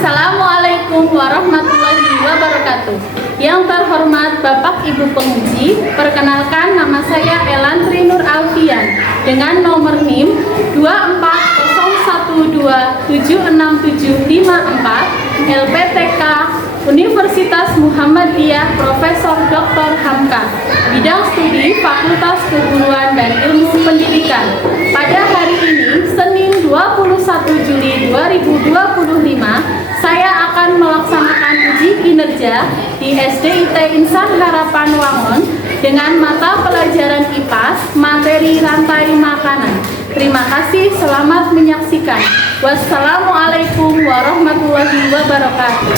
Assalamualaikum warahmatullahi wabarakatuh. Yang terhormat Bapak Ibu Penguji, perkenalkan nama saya Elantri Nur Alfian dengan nomor NIM 24012767754 LPTK Universitas Muhammadiyah Profesor Dr. Hamka, bidang studi Fakultas Keguruan dan Ilmu Pendidikan. Pada hari ini, Senin 21 Juli 2025, saya akan melaksanakan uji kinerja di SDIT Insan Harapan Wangon dengan mata pelajaran IPAS, materi rantai makanan. Terima kasih, selamat menyaksikan. Wassalamualaikum warahmatullahi wabarakatuh.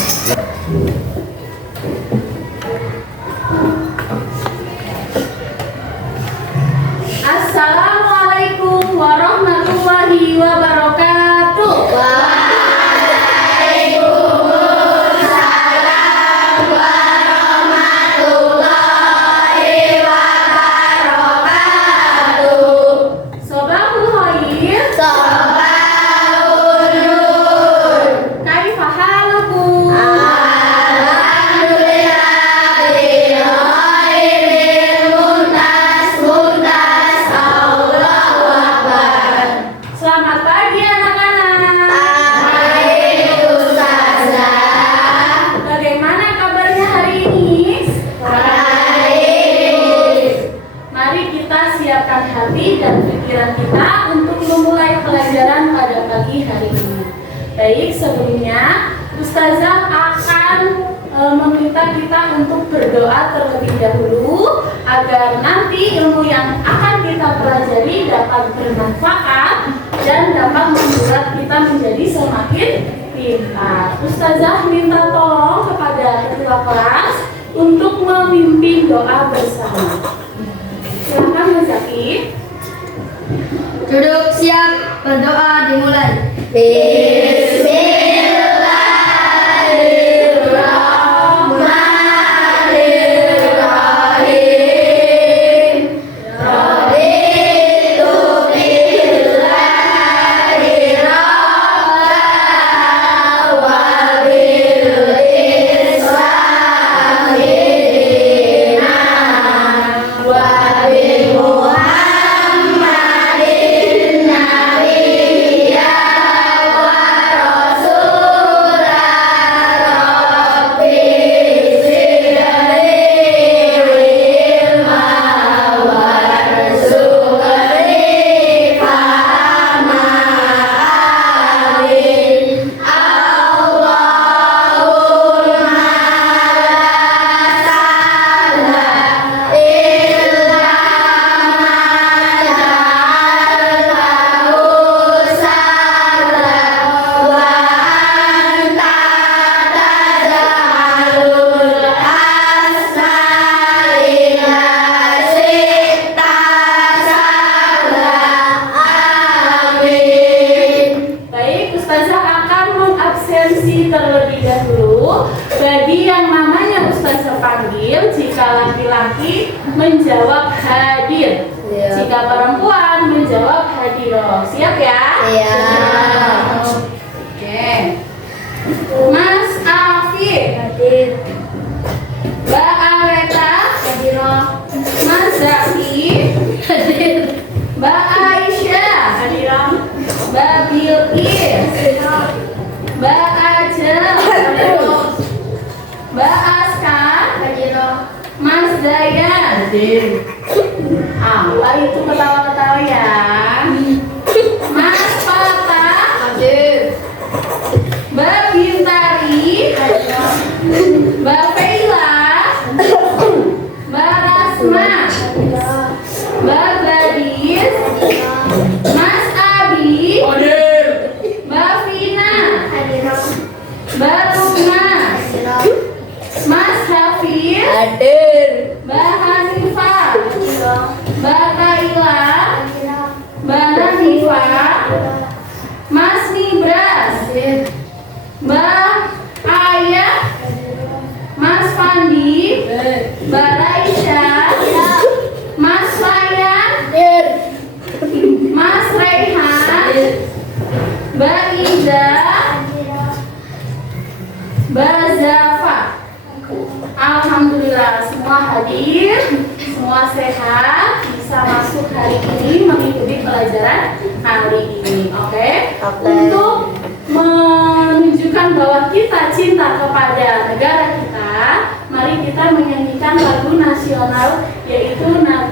Assalamualaikum warahmatullahi wabarakatuh. Waalaikumsalam warahmatullahi wabarakatuh. Sobahul khair. Sobahul nur. Kaifa halukum? Selamat pagi anak-anak. Baik Ustazah. Bagaimana kabarnya hari ini? Baik. Mari kita siapkan hati dan pikiran kita untuk memulai pelajaran pada pagi hari ini. Baik, sebelumnya Ustazah akan meminta kita untuk berdoa terlebih dahulu agar nanti ilmu yang akan kita pelajari dapat bermanfaat dan dapat membuat kita menjadi semakin pintar. Ustazah minta tolong kepada ketua kelas untuk memimpin doa bersama. Silakan Mas Zaki. Duduk siap, berdoa dimulai. Terlebih dahulu, bagi yang namanya Ustazah panggil, jika laki-laki menjawab hadir, jika perempuan menjawab hadiroh. Siap ya? Iya. Oke. Mas Afif Hadir. Mbak Aleta Hadiroh. Mas Zaki Hadir. Mbak Aisyah Hadiroh. Mbak Bilqis Hadiroh. Mbak Ajeng Hadiroh. Mbak Aska Hadiroh. Mas Dayan. Hadir. Apa itu ketawa-ketawa ya? Mas Fatah. Hadir. Mbak Bintari. Hadiroh. Mbak Feila. Mbak Rasma. Hadiroh. Mbak Gladys. Mas Abi. Hadir. Mbak Vina. Hadiroh. Mbak Luna. Hadiroh. Mas Hafiz. Hadir. Mbak Hanifah. Hadiroh. Mbak Kaila. Hadiroh. Mbak Hanifah. Mas Nibras. Hadir. Mbak Ayah. Mas Fandi. Mbak Raisya. Mas Fayan. Hadir. Mas Rehan. Mbak Ida. Bazafa. Alhamdulillah semua hadir, semua sehat, bisa masuk hari ini mengikuti pelajaran hari ini. Oke? Untuk menunjukkan bahwa kita cinta kepada negara kita, mari kita menyanyikan lagu nasional, yaitu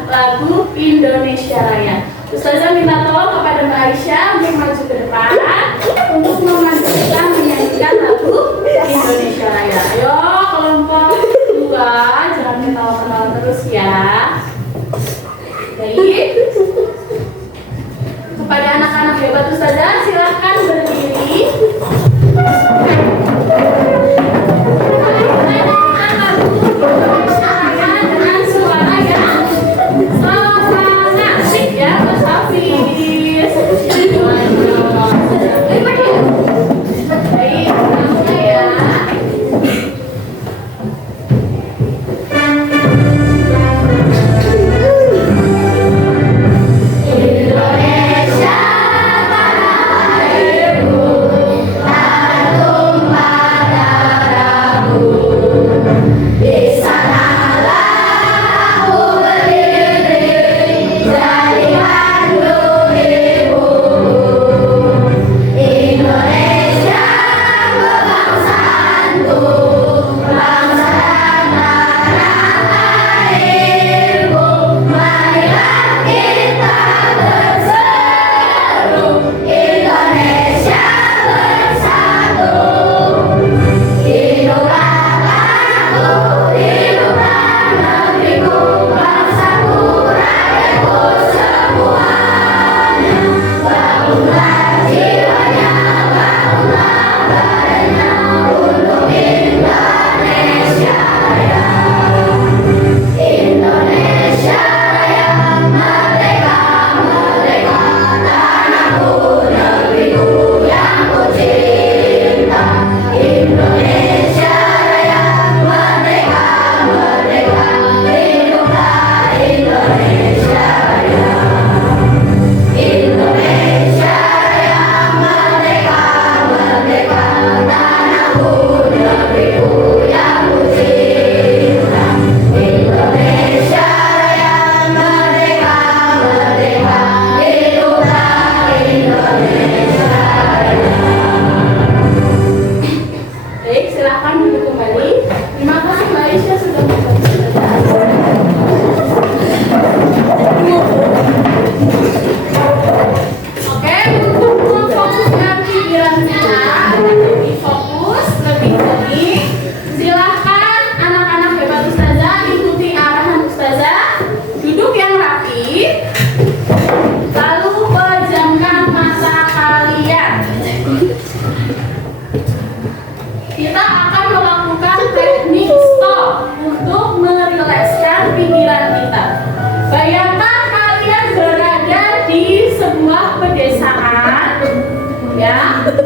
lagu Indonesia Raya. Ustazah minta tolong kepada Mbak Aisyah untuk maju ke depan untuk membantu kita menyanyikan lagu Indonesia Raya. Ayo kelompok 2, jangan ketawa-ketawa terus ya. Baik. Kepada anak-anak hebat Ustazah, silahkan berdiri. Dengan suara yang sama-sama asik ya, Mas Hafiz. Baik, langsung ya.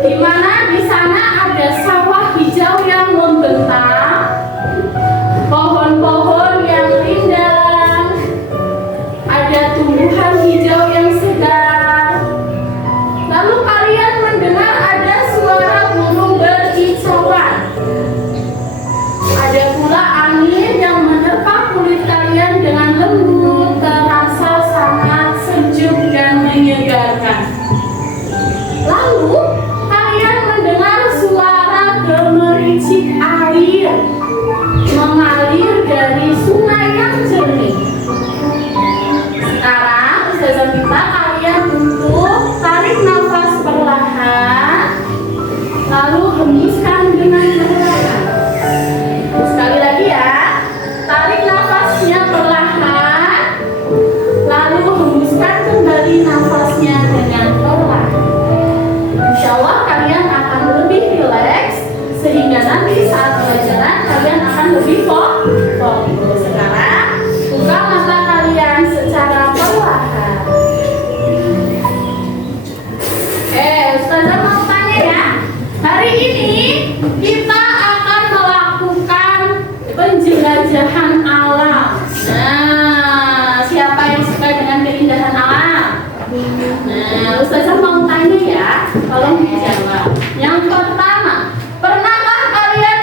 Di mana di sana ada sawah hijau yang membentang, pohon-pohon yang rindang, ada tumbuhan hijau yang segar. Lalu kalian mendengar ada suara burung berkicauan. Ada pula angin yang menerpa kulit kalian dengan lembut, terasa sangat sejuk dan menyegarkan. Lalu kalian mendengar suara gemericik air mengalir dari sungai yang jernih. Sekarang Ustazah minta kalian untuk tarik nafas perlahan, lalu hembuskan dengan perlahan. Sekali lagi ya, tarik nafasnya perlahan, lalu hembuskan kembali nafasnya dengan perlahan. Insya Allah kalian akan lebih rileks, sehingga nanti saat pelajaran kalian akan lebih fokus. Sekarang buka mata kalian secara perlahan. Ustazah mau tanya ya, hari ini kita akan melakukan penjelajahan alam. Nah, siapa yang suka dengan keindahan alam? Nah, Ustazah mau tanya ya, tolong dijawab. Yang pertama, pernahkah kalian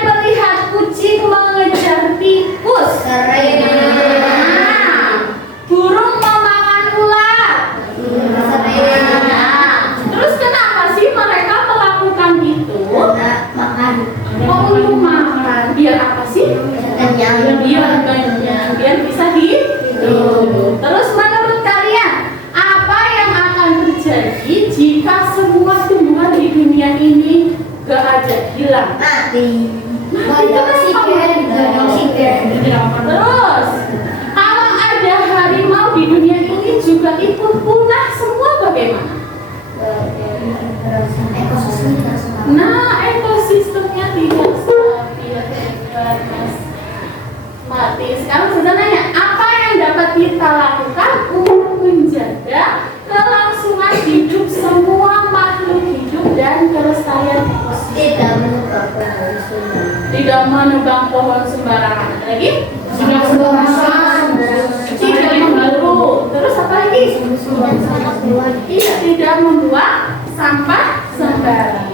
biar bisa hidup. Terus menurut kalian, apa yang akan terjadi jika semua tumbuhan di dunia ini gak ada, hilang? Mati. Terus kalau ada harimau di dunia ini juga ikut punah semua, bagaimana? Nah, ekosistemnya tidak stabil, mati. Sekarang saya nanya, apa yang dapat kita lakukan untuk menjaga kelangsungan hidup semua makhluk hidup dan kelestarian ekosistem? Tidak menebang pohon sembarangan. Lagi? Tidak memburu. Terus apa lagi? Tidak membuang sampah sembarangan.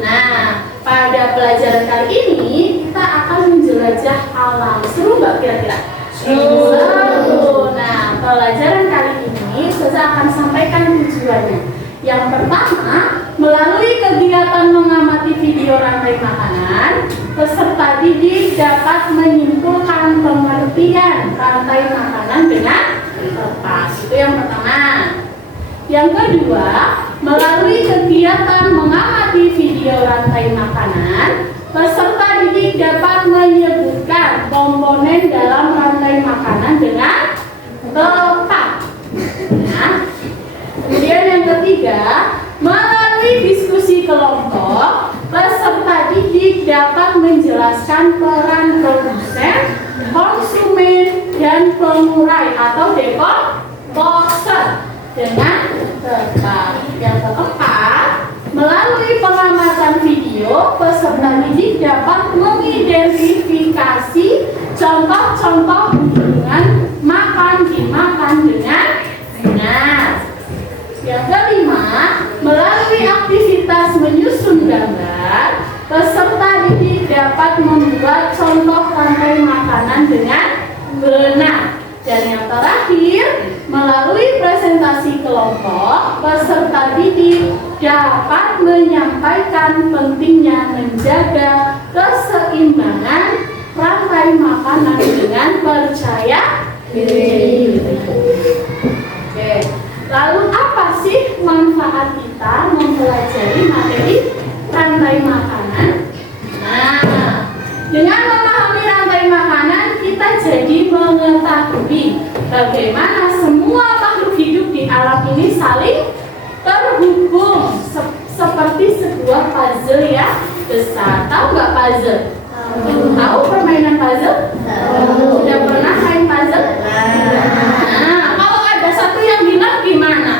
Nah, pada pelajaran kali ini kita akan menjelajah alam. Seru nggak kira-kira? Seru. Nah, pelajaran kali ini saya akan sampaikan tujuannya. Yang pertama, melalui kegiatan mengamati video rantai makanan, peserta didik dapat menyimpulkan pengertian rantai makanan dengan tepat. Itu yang pertama. Yang kedua, melalui kegiatan mengamati video rantai makanan, peserta didik dapat menyebutkan komponen dalam rantai makanan dengan tepat. Nah, kemudian yang ketiga, melalui diskusi kelompok, peserta didik dapat menjelaskan peran produsen, konsumen, dan pengurai atau dekoder dengan tepat. Yang keempat, melalui pengamatan video, peserta didik dapat mengidentifikasi contoh-contoh hubungan makan dimakan dengan benar. Yang kelima, melalui aktivitas menyusun gambar, peserta didik dapat membuat contoh rantai makanan dengan benar. Dan yang terakhir, melalui presentasi kelompok, peserta didik dapat menyampaikan pentingnya menjaga keseimbangan rantai makanan dengan percaya diri. Oke. Lalu apa sih manfaat kita mempelajari materi rantai makanan? Nah, dengan memahami rantai makanan, kita jadi mengetahui bagaimana semua makhluk hidup di alam ini saling terhubung seperti sebuah puzzle yang besar. Tahu nggak puzzle? Tahu permainan puzzle? Sudah pernah main puzzle? Nah, kalau ada satu yang hilang gimana?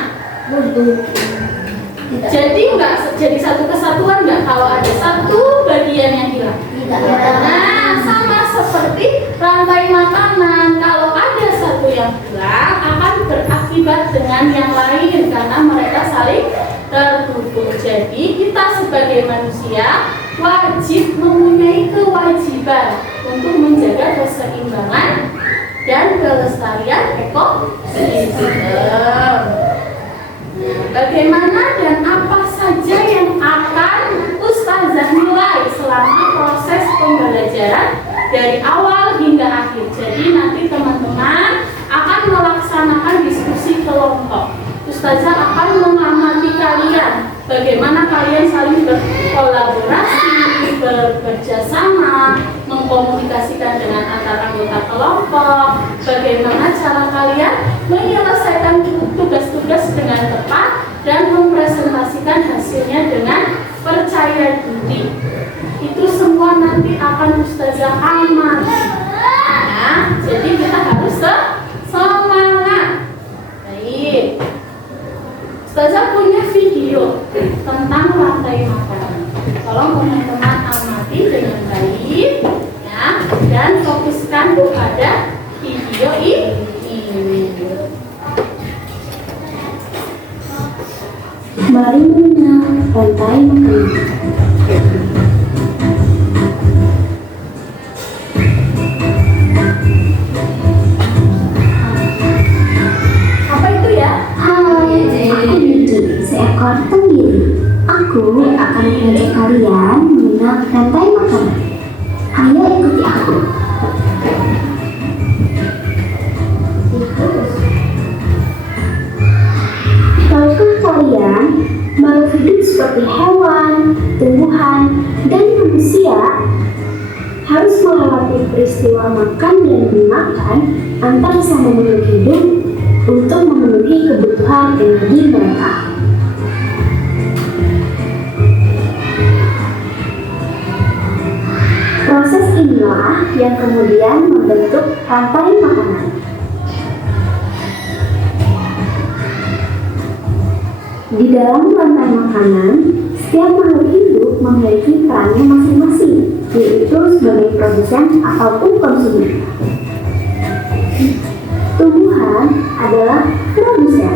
Jadi nggak jadi satu kesatuan nggak kalau ada satu bagian yang hilang? Nah, sama seperti rantai makanan, kalau ada satu yang hilang akan berakibat dengan yang lain karena mereka saling terhubung. Jadi kita sebagai manusia wajib mempunyai kewajiban untuk menjaga keseimbangan dan kelestarian ekosistem. Bagaimana dan apa saja yang akan Ustazah nilai selama proses pembelajaran dari awal hingga akhir. Jadi nanti teman-teman akan melaksanakan diskusi kelompok. Ustazah akan mengamati kalian, bagaimana kalian saling berkolaborasi, bekerja sama, mengkomunikasikan dengan antar anggota kelompok, bagaimana cara kalian menyelesaikan tugas-tugas dengan tepat dan mempresentasikan hasilnya dengan percaya diri. Itu semua nanti akan Ustazah amati. Nah, jadi kita harus semangat. Baik. Ustazah punya video tentang rantai makanan. Tolong teman-teman amati dengan baik ya, dan fokuskan pada video ini. Mari mengenal rantai makanan. Apa itu ya? Hai, aku Niki, seekor tenggiri. Aku akan mengajak kalian mengenal rantai makanan. Ayo ikuti aku. manusia harus melewati peristiwa makan dan dimakan antar sama makhluk hidup untuk memenuhi kebutuhan energi mereka. Proses inilah yang kemudian membentuk rantai makanan. Di dalam rantai makanan, setiap makhluk hidup memiliki perannya masing-masing, yaitu sebagai produsen ataupun konsumen. Tumbuhan adalah produsen.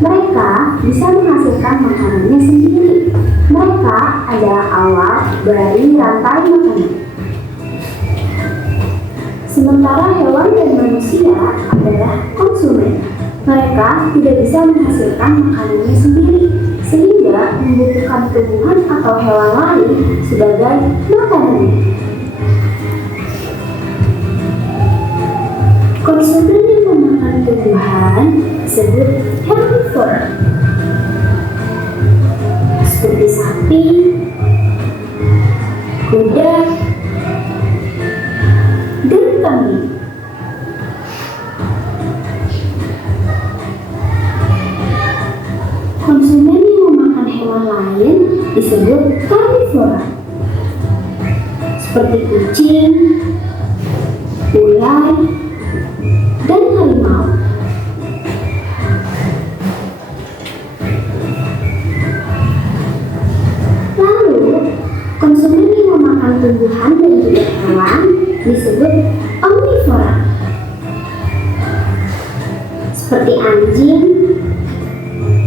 Mereka bisa menghasilkan makanannya sendiri. Mereka adalah awal dari rantai makanan. Sementara hewan dan manusia adalah konsumen. Mereka tidak bisa menghasilkan makanannya sendiri, sehingga membutuhkan tumbuhan atau hewan lain sebagai makanannya. Konsumen yang memakan tumbuhan disebut herbivora, seperti sapi, kuda, dan kambing. Konsumen yang memakan hewan lain disebut karnivora, seperti kucing, ular, dan harimau. Lalu, konsumen yang memakan tumbuhan dan juga hewan disebut omnivora, seperti anjing,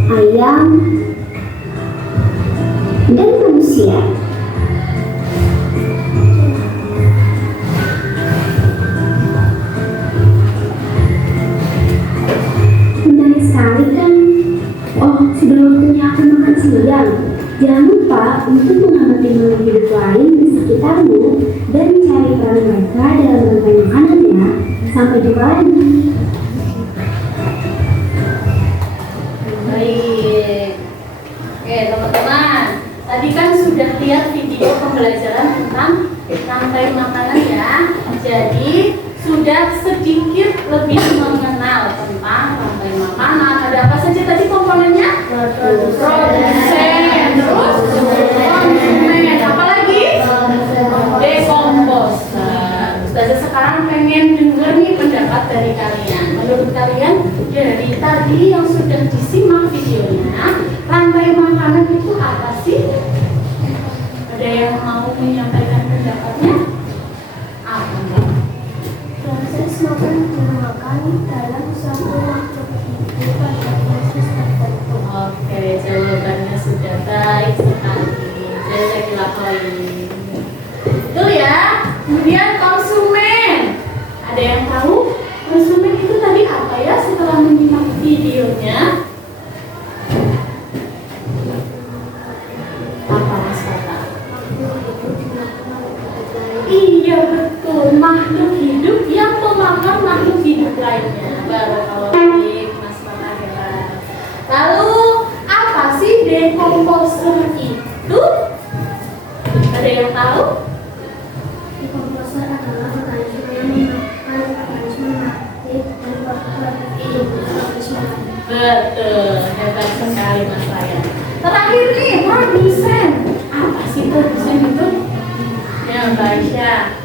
ayam, dan manusia. Menarik sekali kan? Oh, sudah waktunya aku makan siang. Jangan lupa untuk mengamati makhluk hidup lain di sekitarmu dan mencari peran mereka dalam rantai makanan ya. Sampai jumpa lagi. Baik. Oke, teman-teman. Tadi kan sudah lihat video pembelajaran tentang rantai makanan ya. Jadi, sudah sedikit lebih mengenal tentang rantai makanan. Ada apa saja tadi komponennya? Produsen, terus konsumen, apa lagi? Dekomposer. Ustazah sekarang pengen denger nih pendapat dari kalian. Menurut kalian dari tadi yang sudah disimak videonya, rantai makanan itu apa sih? Ada yang mau menyampaikan pendapatnya? Apa? Proses makan dimakan dalam suatu waktu tertentu pada proses tertentu. Oke, jawabannya sudah baik sekali. Jazakallah khair. Betul ya. Kemudian konsumen. Ada yang tahu konsumen itu tadi apa ya setelah menyimak videonya? Apa Mas Kata? Iya betul, makhluk hidup yang memakan makhluk hidup lainnya. Barakallahu Mas Kata. Lalu apa sih dekomposer itu? Ada yang tahu? Dekomposer adalah mekanisme yang memakan organisme mati dan berbuat hidup organisme lain. Betul, hebat sekali Mas Ryan. Terakhir nih, produsen. Apa sih produsen itu? Ya, Mbak Aisyah.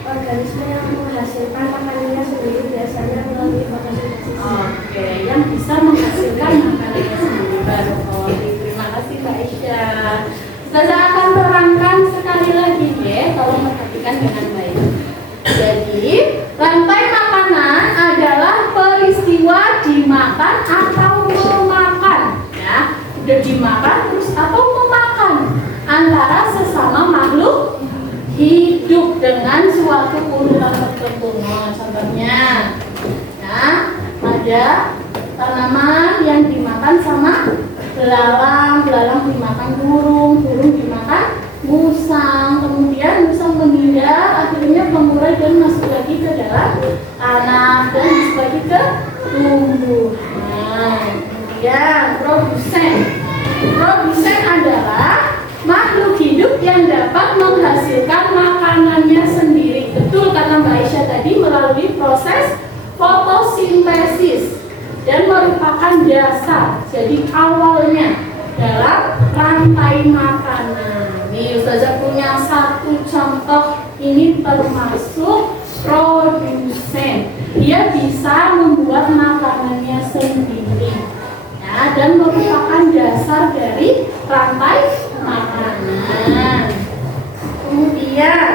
Organisme yang menghasilkan makanannya sendiri biasanya melalui fotosintesis. Oke, yang bisa menghasilkan makanannya sendiri. Baru terima kasih Mbak Aisyah. Saya akan terangkan sekali lagi ya, tolong perhatikan dengan baik. Jadi, rantai makanan adalah peristiwa dimakan atau memakan, ya. Udah dimakan terus atau memakan antara sesama makhluk hidup dengan suatu urutan tertentu. Nah, contohnya, ya, ada tanaman yang dimakan sama belalang, belalang dimakan burung, burung dimakan musang, kemudian musang menghindar, akhirnya mengurai dan masuk lagi ke dalam tanah dan masuk lagi ke tumbuhan. Kemudian produsen adalah makhluk hidup yang dapat menghasilkan awalnya dalam rantai makanan. Nih Ustazah punya satu contoh, ini termasuk produsen. Dia bisa membuat makanannya sendiri ya, dan merupakan dasar dari rantai makanan. Kemudian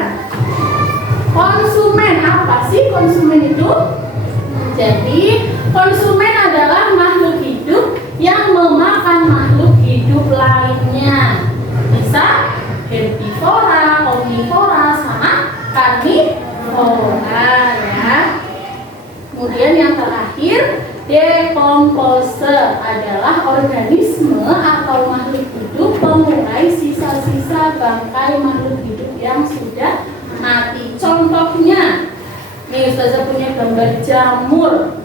konsumen, apa sih konsumen itu? Jadi konsumen adalah makhluk hidup yang memakan makhluk hidup lainnya. Bisa herbivora, omnivora, sama karnivora ya. Kemudian yang terakhir, decomposer adalah organisme atau makhluk hidup pengurai sisa-sisa bangkai makhluk hidup yang sudah mati. Contohnya, nih Ustazah punya gambar jamur.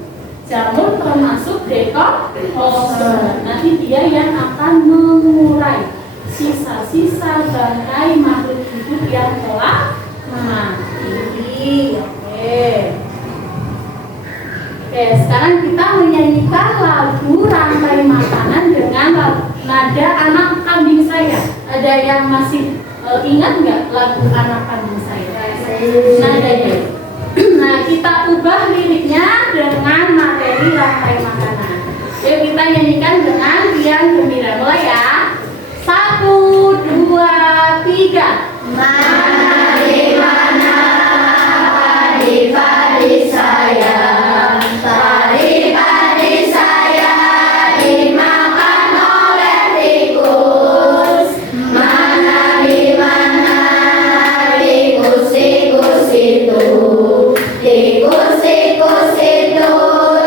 Jamur termasuk decomposer. Nanti dia yang akan mengurai sisa-sisa bangkai makhluk hidup yang telah mati. Oke, sekarang kita menyanyikan lagu rantai makanan dengan nada anak kambing saya. Ada yang masih ingat nggak lagu anak kambing saya? Nadanya. Nah, kita ubah liriknya dengan materi rantai makanan. Yuk kita nyanyikan dengan riang gembira. Mulai ya. 1, 2, 3. Mana padi-padi saya, padi-padi saya dimakan oleh tikus. Mana di mana tikus-tikus itu, tikus-tikus itu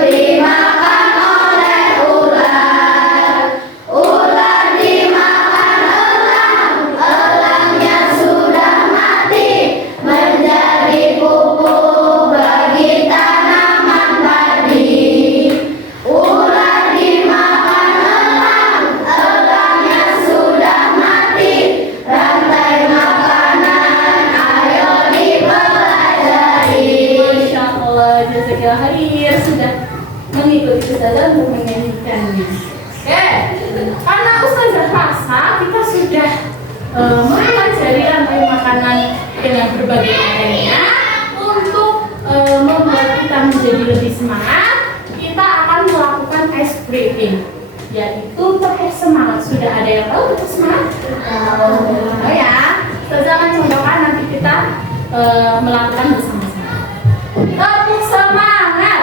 dimakan oleh ular. Ular dimakan elang, elangnya sudah mati menjadi pupuk bagi tanaman padi. Ular dimakan elang, elangnya sudah mati, rantai makanan ayo dipelajari. Masya Allah, jazakallah khair sudah mengikuti Ustazah untuk menyanyikannya. Karena Ustazah rasa kita sudah mempelajari rantai makanan dengan berbagai materinya. Untuk membuat kita menjadi lebih semangat, kita akan melakukan ice breaking, yaitu tepuk semangat. Sudah ada yang tahu tepuk semangat? Oh ya, Ustazah akan contohkan, nanti kita melakukan bersama-sama. Tepuk semangat.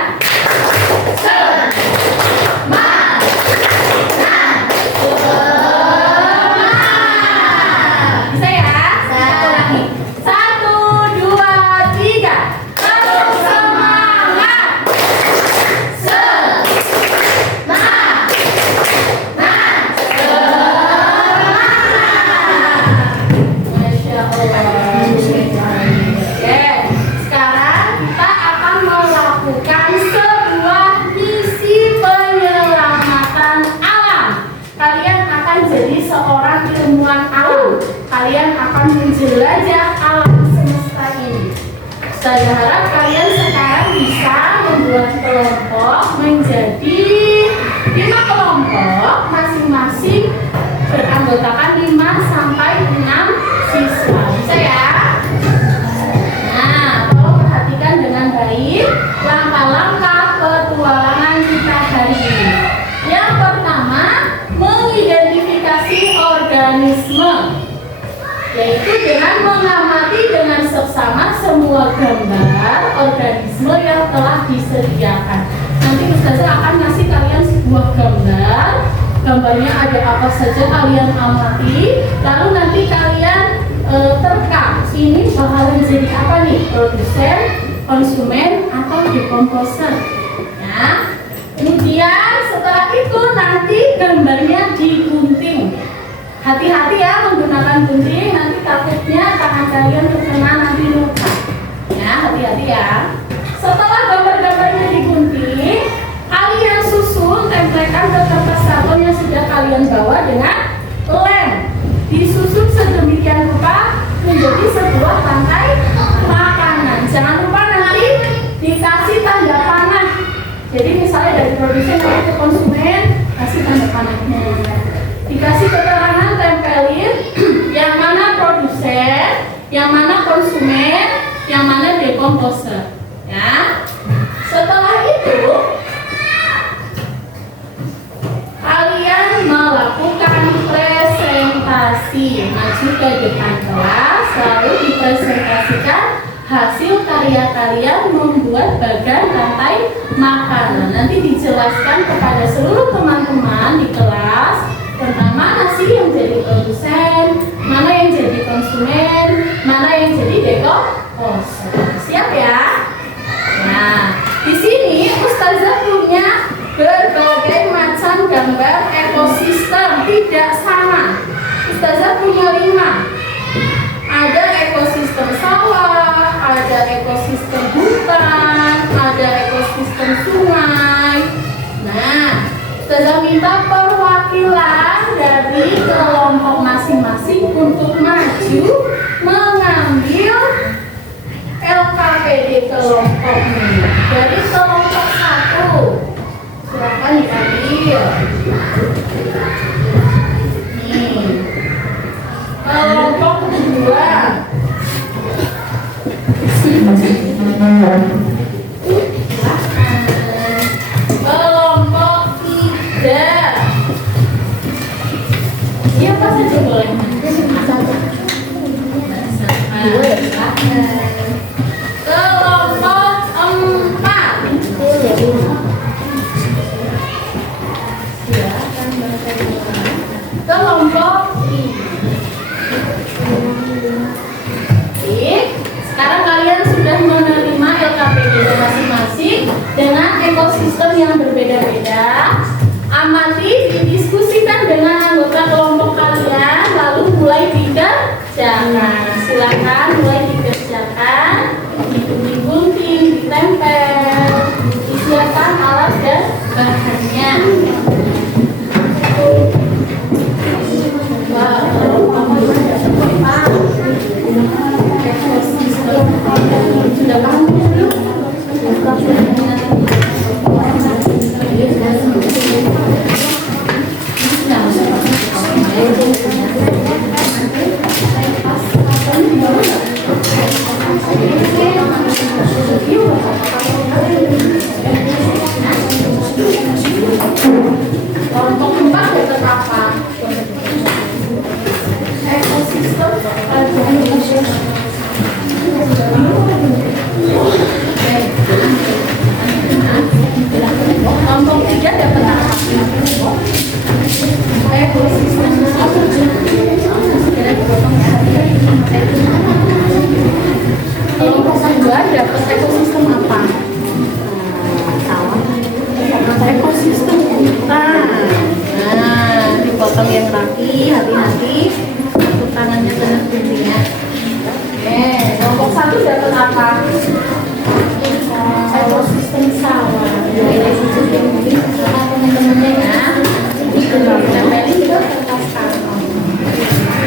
Bisa ya? Satu lagi. 1, 2, 3. Tepuk semangat. Masya Allah. Oke, sekarang kita akan melakukan sebuah misi penyelamatan alam. Kalian akan jadi seorang ilmuwan alam. Kalian akan menjelajah alam semesta ini. Saya harap kalian sekarang bisa membuat kelompok menjadi 5 kelompok, masing-masing beranggotakan 5 sampai 6 siswa. Bisa ya? Nah, tolong perhatikan dengan baik langkah-langkah petualangan kita hari ini. Yang pertama, mengidentifikasi organisme, yaitu dengan mengamati dengan seksama semua gambar organisme yang telah disediakan. Nanti Ustazah akan ngasih kalian sebuah gambar. Gambarnya ada apa saja kalian amati. Lalu nanti kalian terka, ini bakalan jadi apa nih? Produsen, konsumen, atau decomposer. Nah, kemudian setelah itu nanti gambarnya digunting. Hati-hati ya menggunakan gunting, nanti takutnya tangan kalian terkena nanti luka. Ya, hati-hati ya. Setelah gambar-gambarnya digunting, kalian susun, tempelkan ke kertas karton yang sudah kalian bawa dengan lem. Disusun sedemikian rupa menjadi sebuah rantai makanan. Jangan lupa nanti dikasih tanda panah. Jadi misalnya dari produsen nanti ke konsumen kasih tanda panahnya. Yang mana konsumen, yang mana dekomposer. Ya. Setelah itu kalian melakukan presentasi, maju ke depan kelas, lalu dipresentasikan hasil karya kalian membuat bagan rantai makanan. Nanti dijelaskan kepada seluruh teman-teman di kelas tentang mana sih yang jadi produsen, mana yang jadi konsumen, mana yang jadi dekomposer. Siap ya? Nah, di sini Ustazah punya berbagai macam gambar ekosistem, tidak sama. Ustazah punya 5. Ada ekosistem sawah, ada ekosistem hutan, ada ekosistem sungai. Nah, Ustazah minta perwakilan dari kelompok masing-masing untuk maju mengambil LKPD kelompoknya. Dari kelompok 1, silakan diambil. Nih. Kelompok 2. Kelompok 3. Siapa saja boleh? Kelompok 4. Kelompok 5. Sekarang kalian sudah menerima LKPD masing-masing dengan ekosistem yang berbeda-beda. Amati, didiskusikan dengan anggota kelompok kalian, lalu mulai dikerjakan. Silakan mulai dikerjakan, digunting, ditempel, disiapkan alat dan bahannya. Sudah paham belum? Kelompok 4 dapat apa? Ekosistem kelompok 3 dapat apa? Ekosistem kelompok 2 dapat ekosistem apa? Ekosistem hutan. Nah, dipotong yang rapi, hati-hati. Untuk tangannya kena guntingnya. Oke, kelompok 1 dapat apa? Ekosistem sawah. Teman-temannya ya. Ini tempelin ke kertas karton.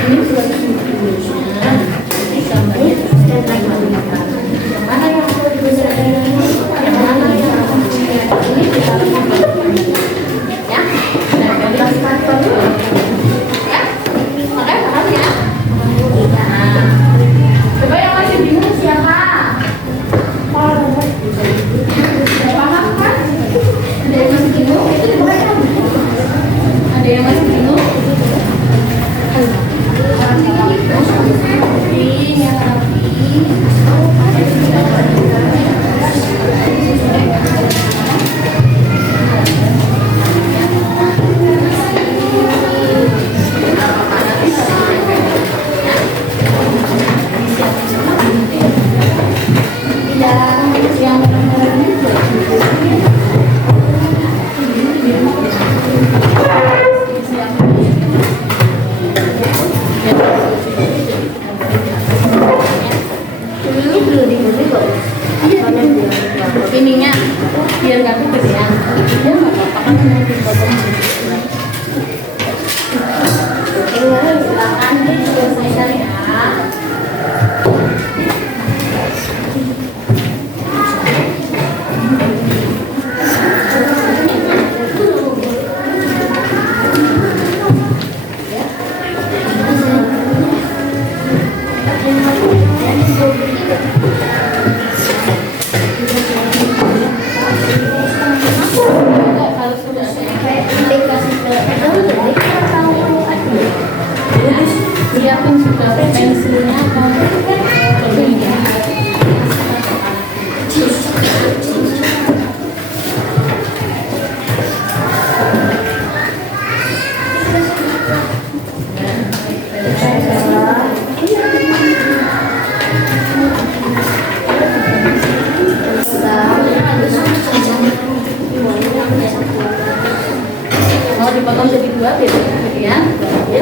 Ini buat nah, ini gambarnya yang mana yang yang mana yang ini kita ya. Nah, kertas karton dulu. Ya, makanya paham ya. Nah, coba yang masih bingung siapa? Paham kan? Ada yang masih bingung? Ada yang masih bingung? Yang rapi. Ininya biar nggak kegedean. Ya nggak apa-apa kan mau dipotong. Silakan diselesaikan ya. Kalau sudah selesai, dikasih ke siapkan juga pensilnya mau dipotong jadi dua biar kemudian ya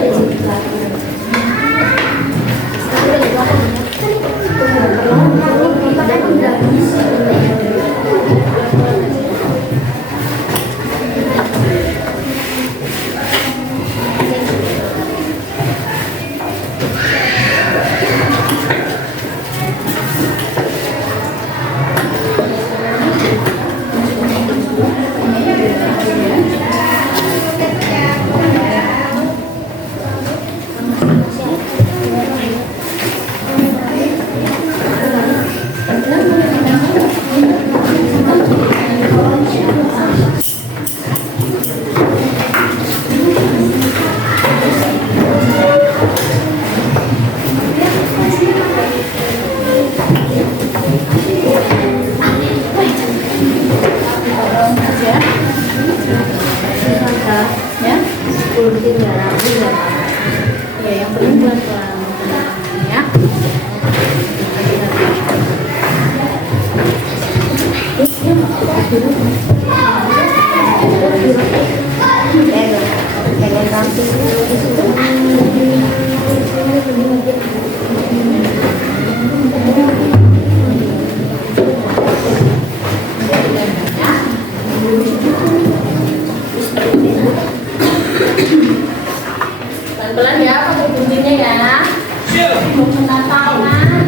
10 ya yang penting buat ya pelan-pelan ya pakai guntingnya ya mau kena tangan.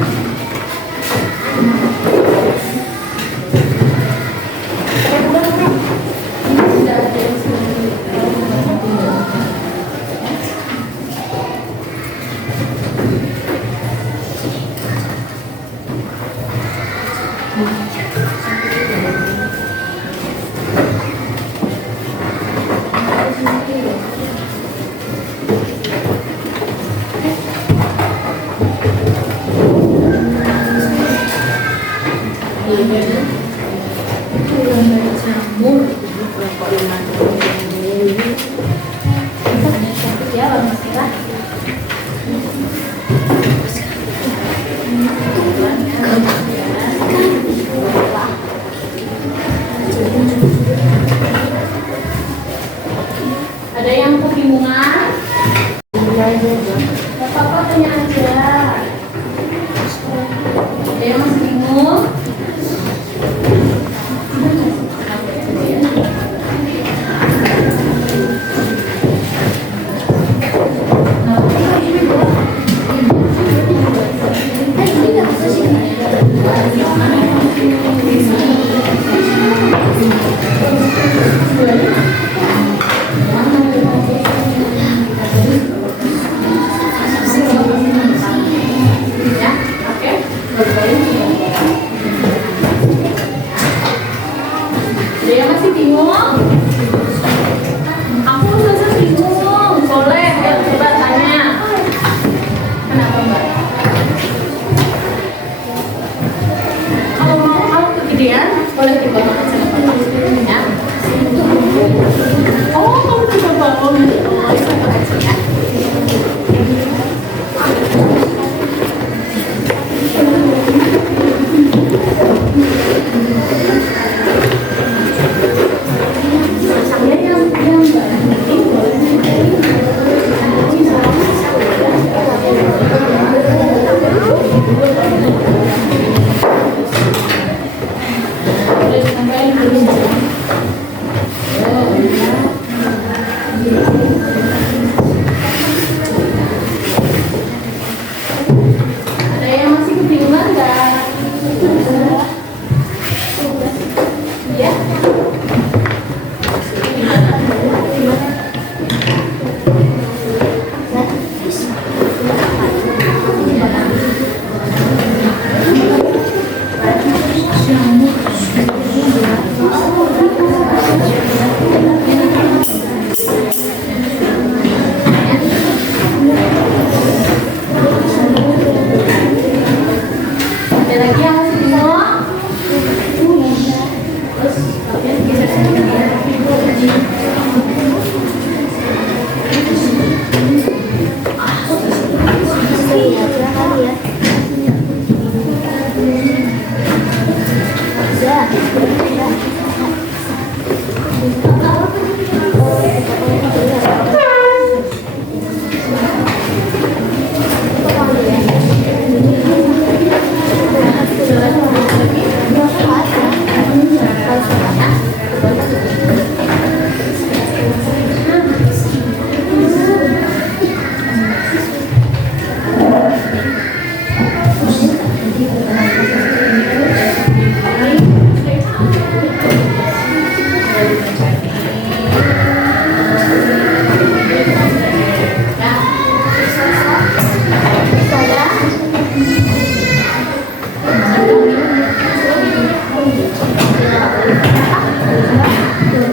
Ada yang kebingungan? Gak apa-apa, tanya aja. Ada yang masih bingung?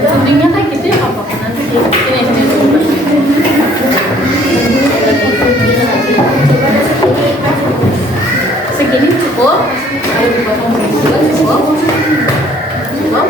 Guntingnya kayak gitu ya Kak? Nanti segini cukup. Kalau dipotong juga cukup. Cukup.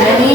Jadi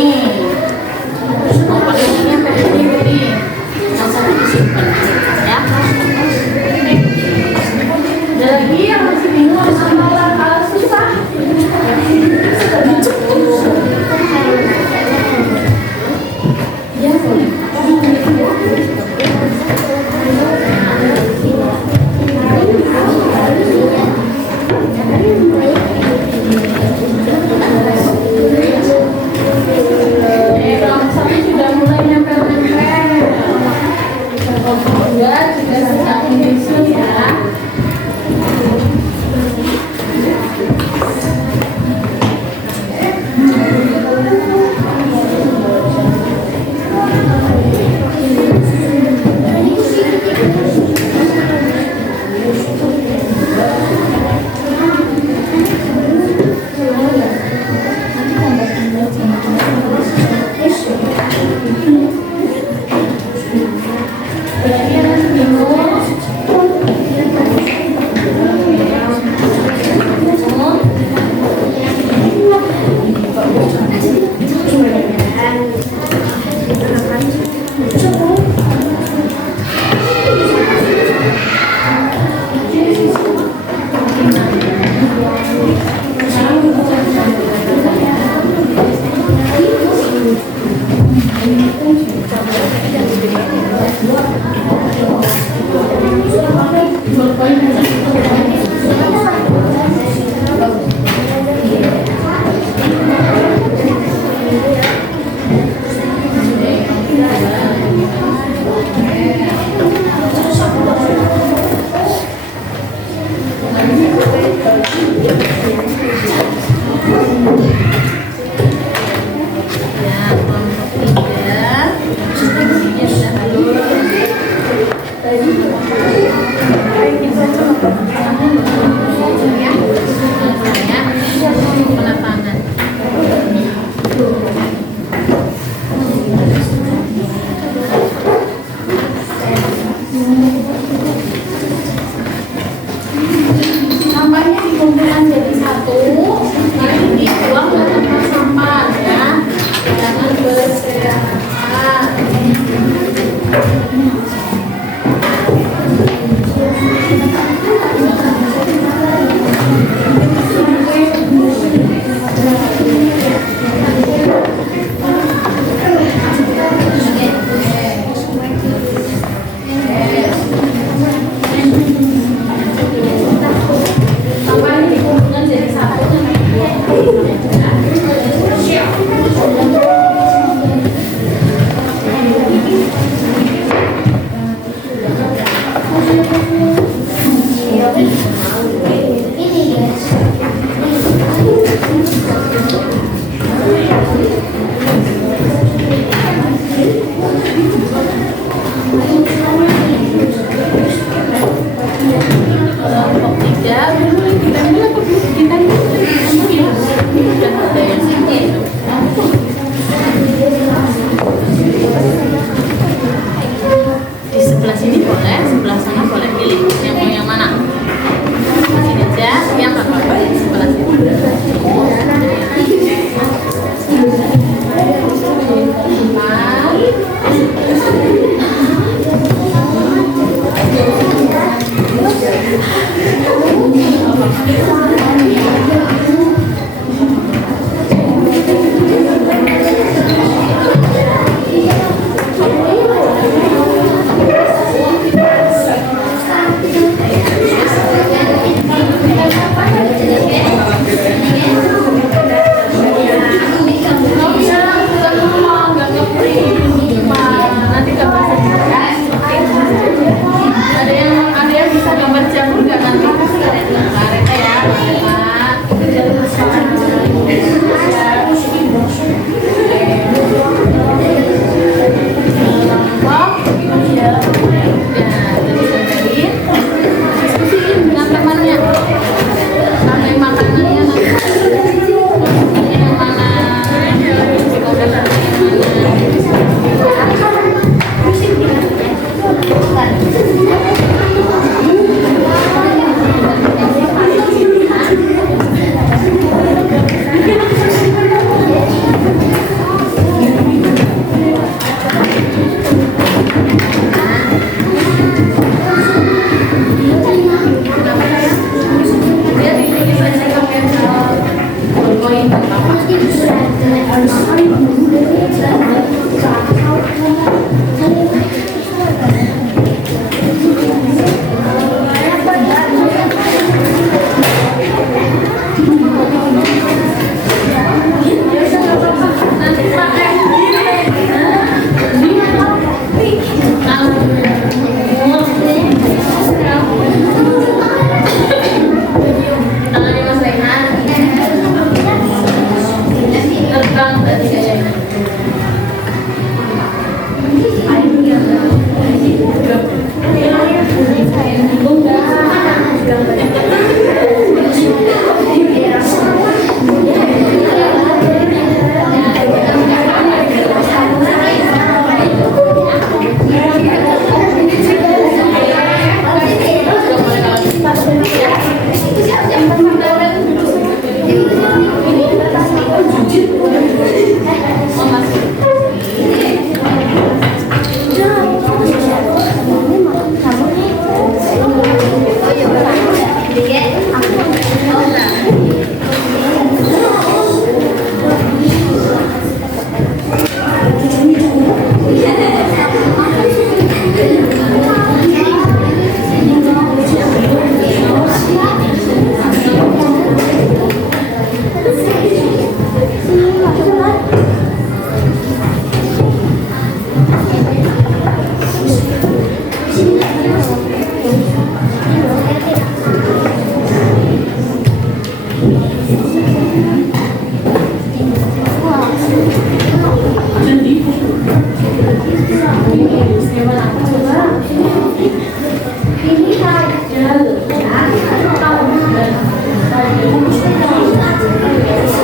Ini saja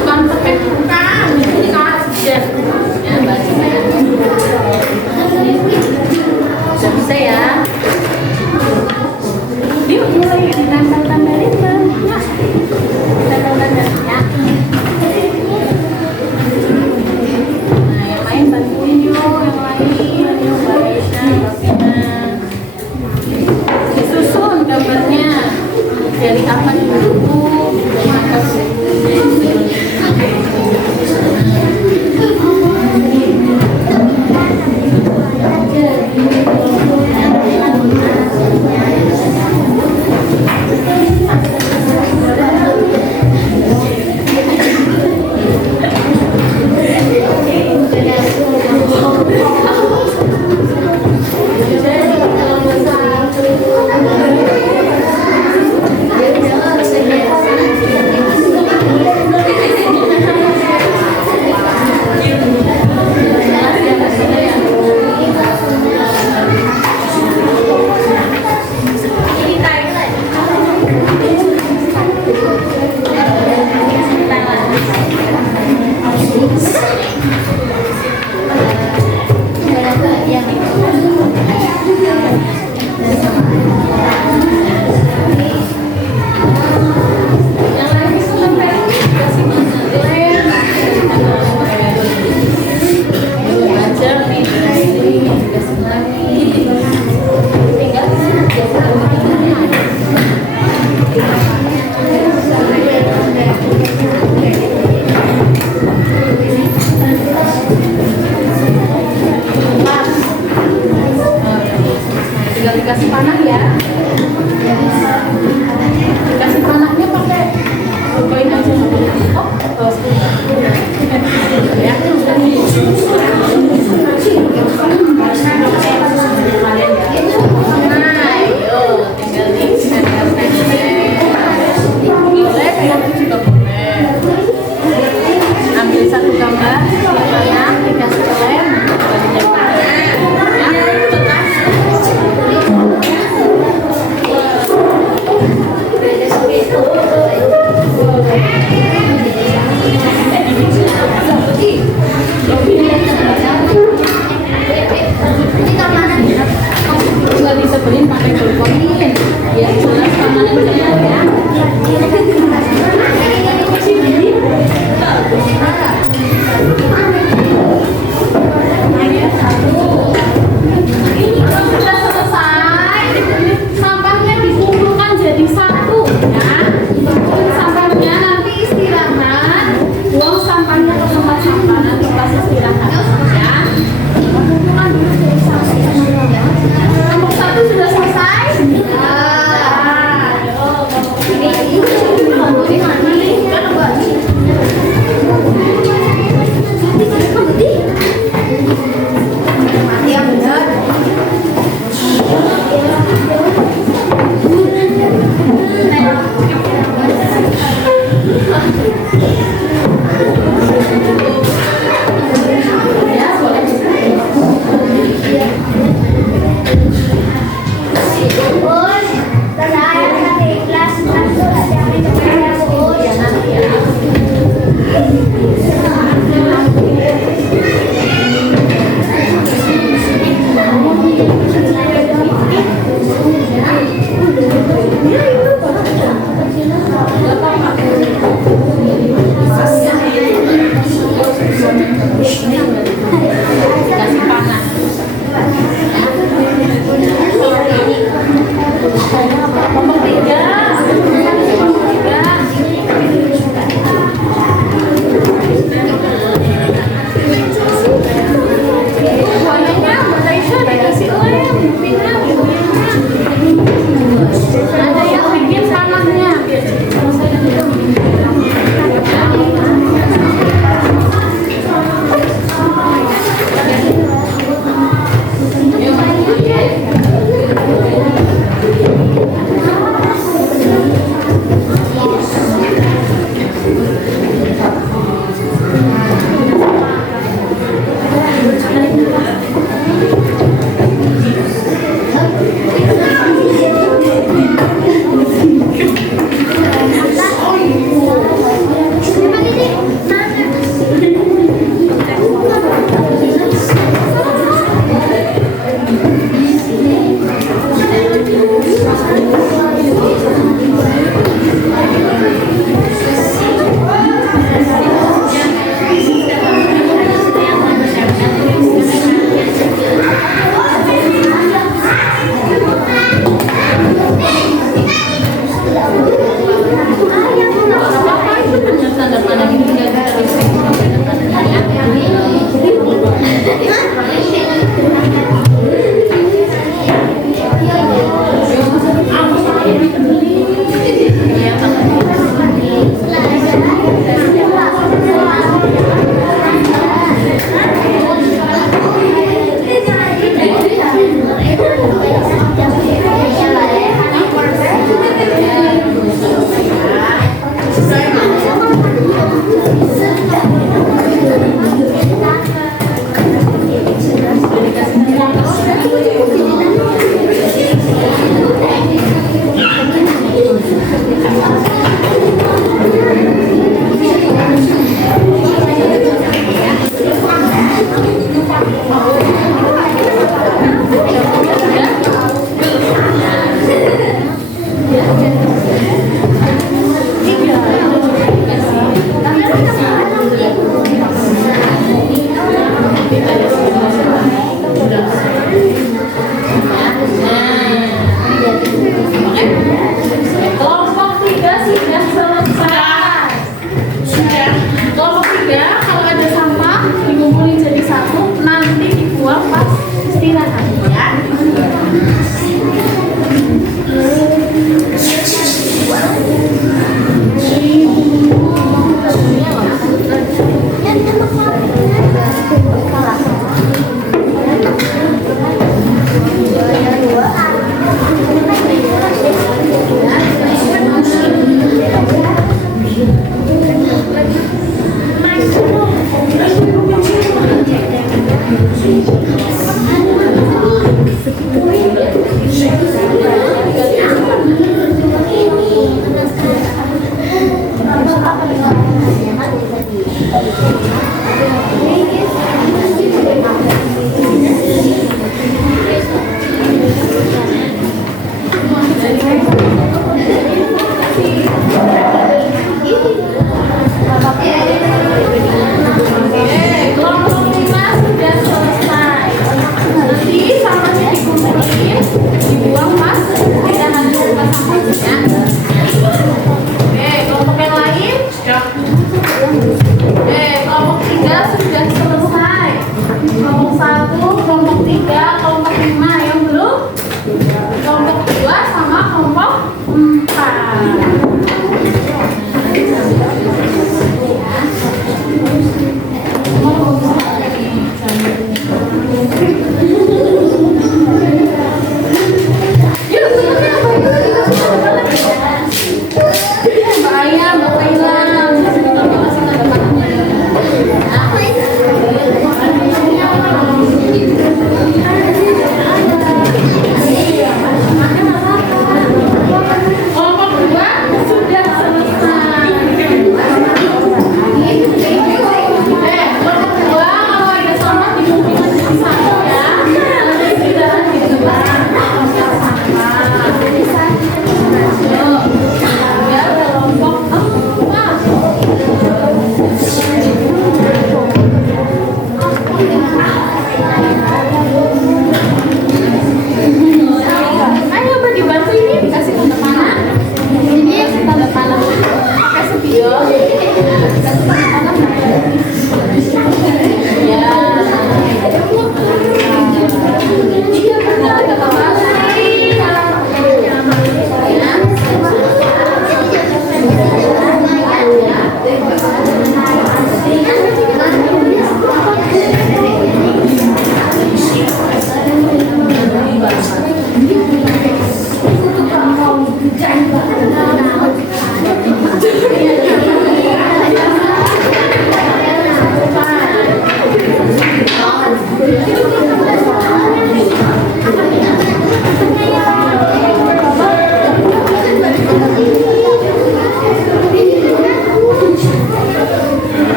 bukan pakai bukan ini saja ya bacanya sudah bisa ya. Yuk mulai ditambah-tambahin banyak tanda-tandanya. Nah yang lain bantuin yuk, yang lain yuk Mbak Aisyah, Mbak Fina. Disusun gambarnya dari apa dulu mantap. Tinggal dikasih panah ya. Dikasih panahnya pakai koin aja. Oh, bawa sepuluh. Ya. Nah, ayo tinggal ditempelkan. Boleh, kayak juga boleh. Ambil satu gambar, gambarnya dikasih lem, nggak disebelin pakai bolpoin biar jelas tangannya benar ya. Sudah selesai, sampahnya dikumpulkan jadi satu ya. Sampahnya nanti istirahat, buang sampahnya ke tempat sampah nanti pas istirahat ya. Kumpulkan dulu jadi satu. Kelompok satu sudah selesai. Kasih panah.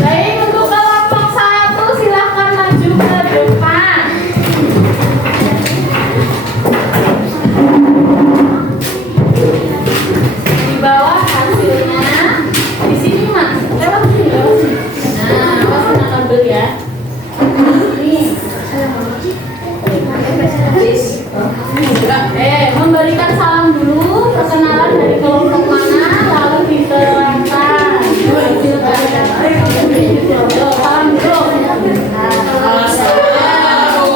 Baik, untuk kelompok 1 silahkan maju ke depan. Di bawah hasilnya. Di sini Mas, lewat sini, lewat sini. Nah, awas kena kabel ya. Memberikan salam dulu, perkenalan dari kelompok mana, lalu diterangkan. Salam dulu.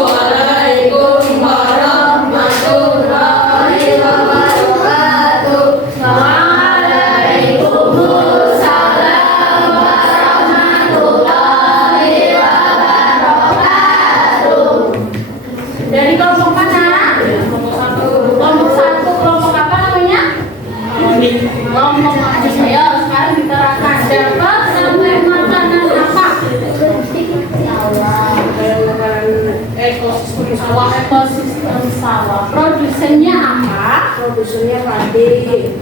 Assalamualaikum warahmatullahi wabarakatuh. Waalaikumsalam warahmatullahi wabarakatuh. Dari kelompok mana? Kelompok 1, kelompok apa namanya? Kelompok manusia. Ayo sekarang diterangkan. Dapat sampai makanan apa? Ekosistem sawah, ekosistem sawah. Produsennya apa? Produsennya padi.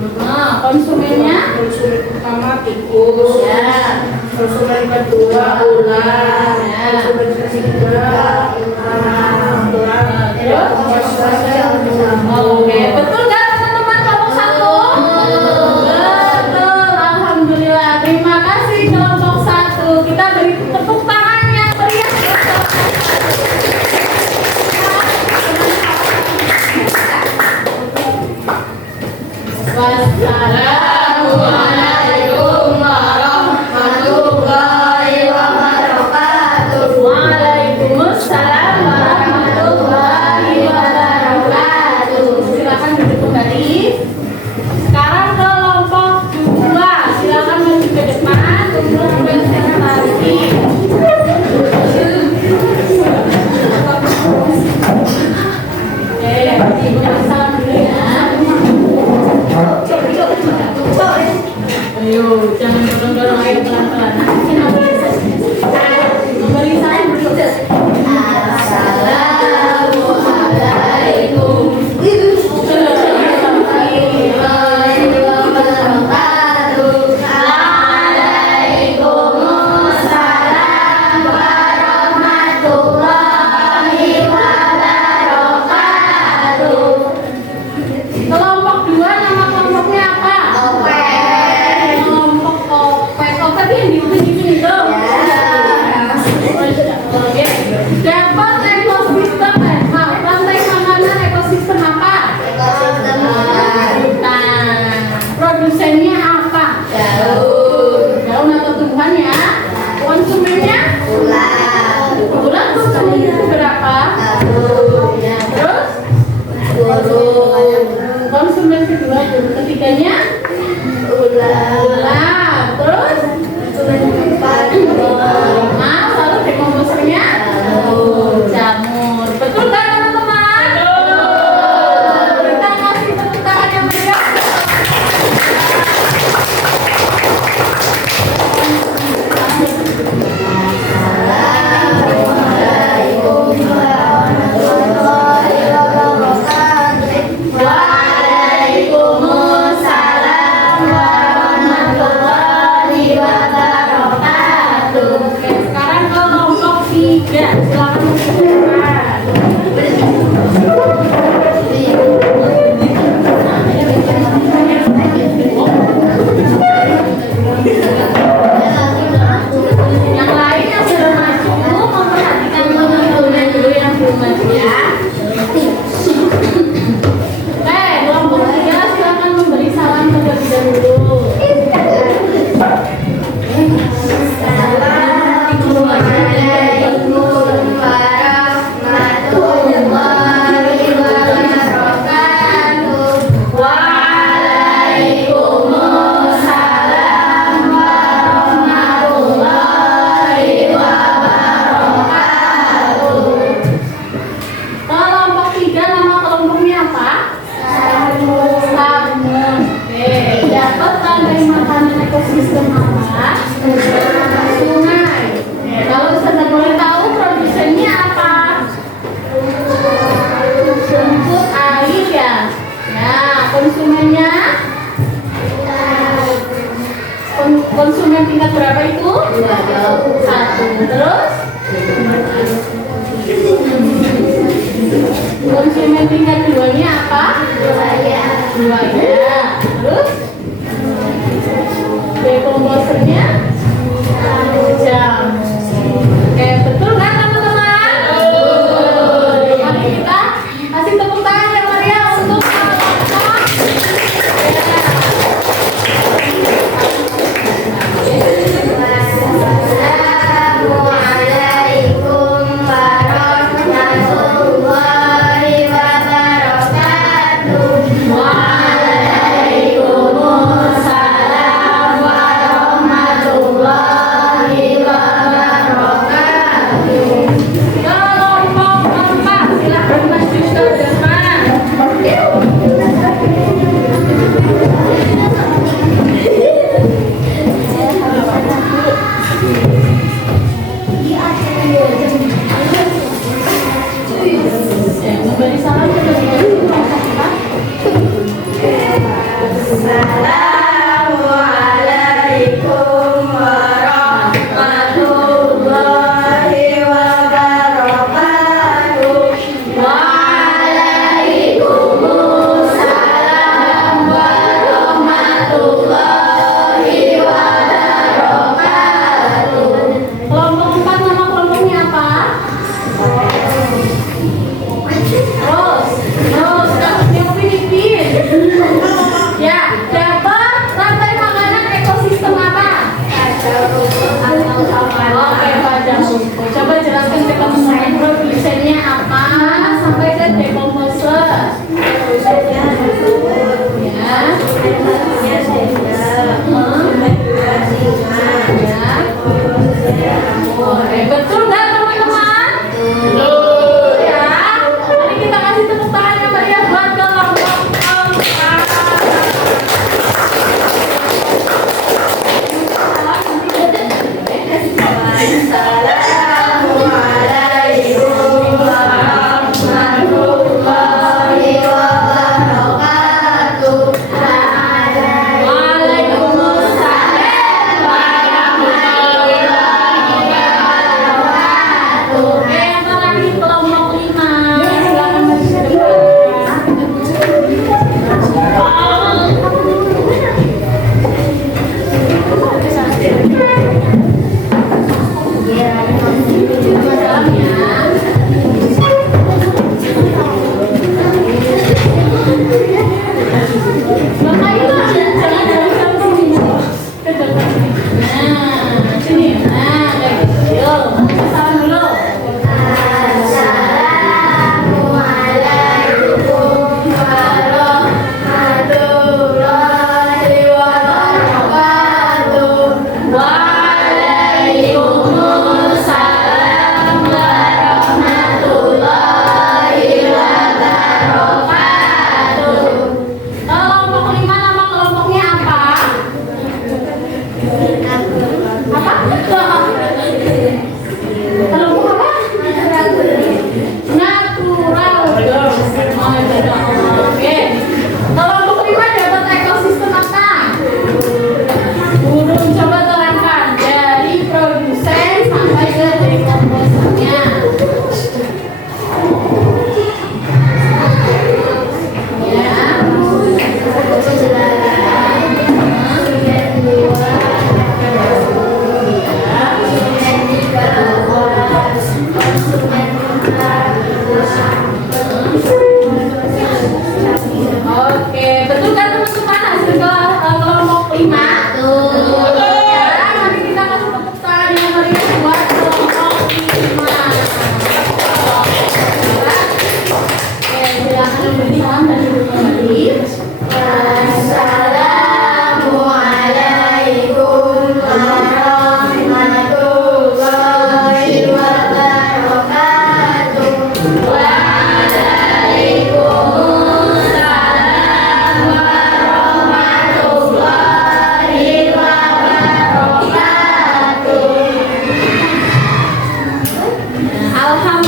Konsumennya? Konsumen pertama tikus. Ya. Konsumen kedua ular. Ya. Konsumen ketiga ular. Terus? Oke, betul nggak teman-teman kelompok satu? Betul, alhamdulillah. Terima kasih kelompok satu. Kita beri tepuk tangan yang meriah. Wassalamualaikum warahmatullahi wabarakatuh. Waalaikumsalam warahmatullahi wabarakatuh. Silakan duduk kembali. Sekarang kelompok dua, silakan maju ke depan untuk presentasi. Oke, ibu salam dulu ya. Ayo, jangan dorong-dorong, ayo pelan-pelan. Memberi salam dulu. Assalamualaikum. Waalaikumsalam warahmatullahi wabarakatuh. Kelompok dua, nama kelompoknya apa? Kelompok Opek. Opek yang di sini tuh. Oke. Dapat ekosistem, rantai makanan ekosistem apa? Hutan. Produsennya apa? Daun atau tumbuhan ya? Konsumennya? Ular konsumennya itu berapa? Ya, terus? Konsumen kedua, ketiganya? Ular. Terus? Lalu dekomposernya? Jamur. Betul kan teman-teman? Kita kasih tepuk tangan yang meriah. Waalaikumsalam warahmatullahi wabarakatuh. Oke, sekarang kelompok tiga, silakan yang lain yang sudah maju memperhatikan teman-teman dulu yang belum maju ya. Kelompok tiga silakan memberi salam terlebih dahulu. Waalaikumsalam warahmatullahi wabarakatuh. Kelompok tiga, nama kelompoknya apa? Salmon. Oke, dapat rantai makanan ekosistem apa? Sungai. Kalau Ustazah boleh tahu produsennya apa? Rumput air ya. Nah, konsumennya? Konsumen tingkat berapa itu? Satu. Terus? Konsumen tingkat duanya apa? Dua ya. Terus? Dekomposernya? Jamur. Oke, betul nggak teman-teman? Mari kita kasih tepuk tangan yang meriah untuk teman-teman. Assalamualaikum warahmatullahi wabarakatuh. Waalaikumsalam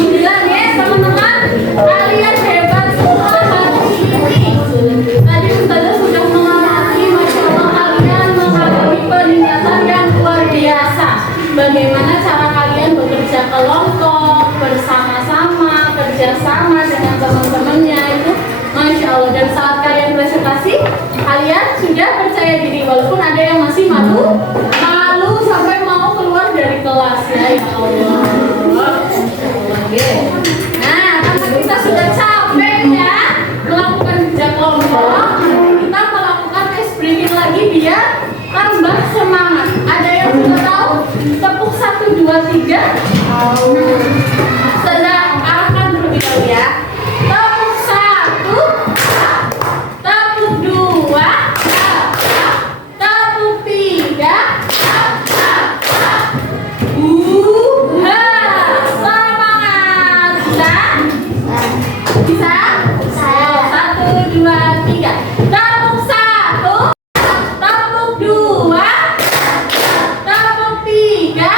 Alhamdulillah ya teman-teman, kalian hebat semua hari ini. Tadi Ustazah sudah mengamati, Masya Allah kalian mengalami peningkatan yang luar biasa. Bagaimana cara kalian bekerja kelompok, bersama-sama, kerjasama dengan teman-temannya itu Masya Allah. Dan saat kalian presentasi, kalian sudah percaya diri walaupun ada yang masih malu sampai mau keluar dari kelas ya Allah. Nah, karena kita sudah capek ya melakukan kerja kelompok, kita melakukan ice breaking lagi biar tambah semangat. Ada yang sudah tahu tepuk 1, 2, 3? Sudah akan terlebih dahulu ya. Tepuk 1, tepuk 2, tepuk 3. Bisa? 1, 2, 3. Tepuk 1, tepuk 2, tepuk 3.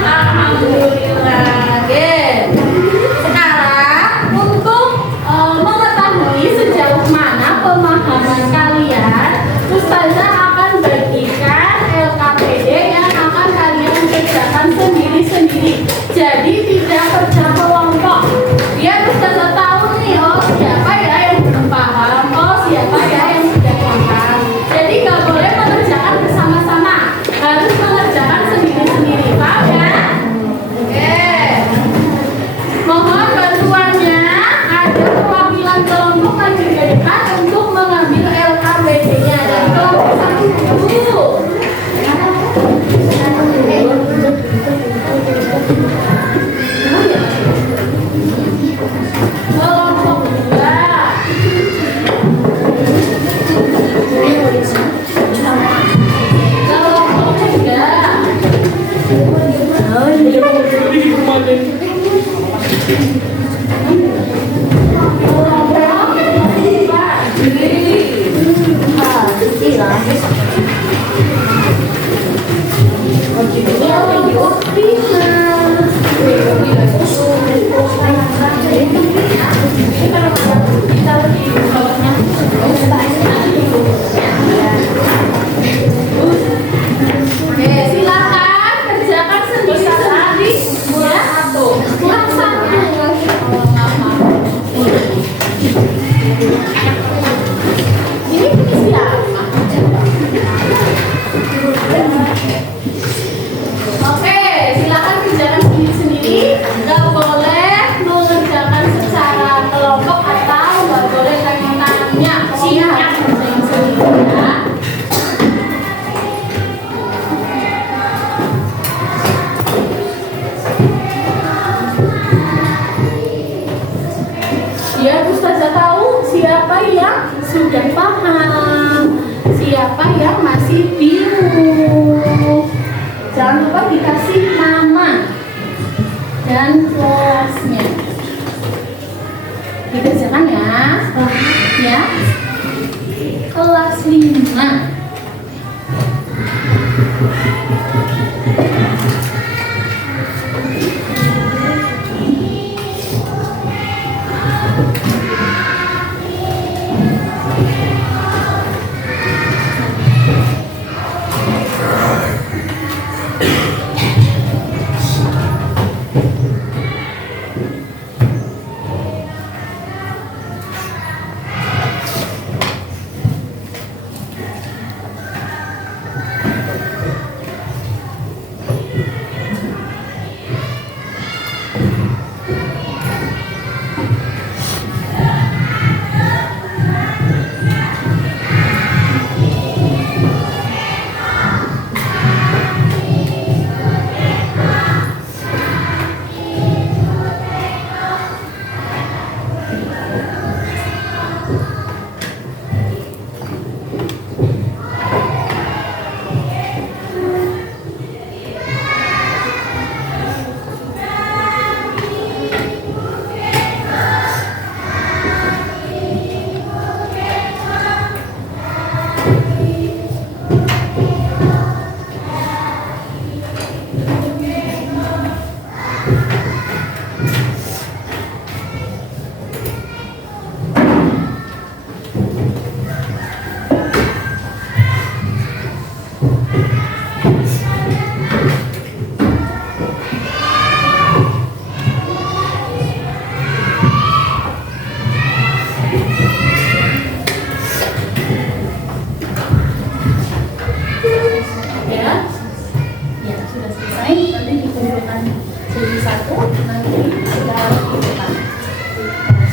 Alhamdulillah. Oke. Sekarang untuk mengetahui sejauh mana pemahaman kalian, Ustazah akan bagikan LKPD yang akan kalian kerjakan sendiri-sendiri. Jadi tidak kerja kelompok. Biar Ustazah tahu nih, oh siapa ya yang belum paham, oh siapa ya yang sudah paham. Jadi nggak boleh mengerjakan bersama-sama, harus mengerjakan sendiri-sendiri. Paham ya? Oke. Mohon bantuannya, ada perwakilan kelompok maju ke depan untuk mengambil LKPD-nya dan kelompok 1 dulu. Kelompok 5.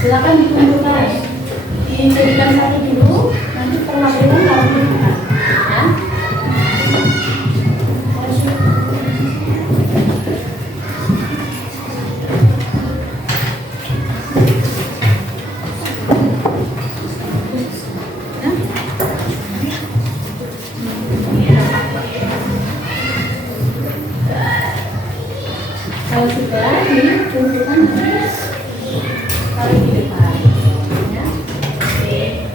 Silakan dikumpulkan, dijadikan satu dulu, nanti perlakuan kalau bukan, ya. Kalau sudah dikumpulkan nanti taruh di depan, ya. Oke.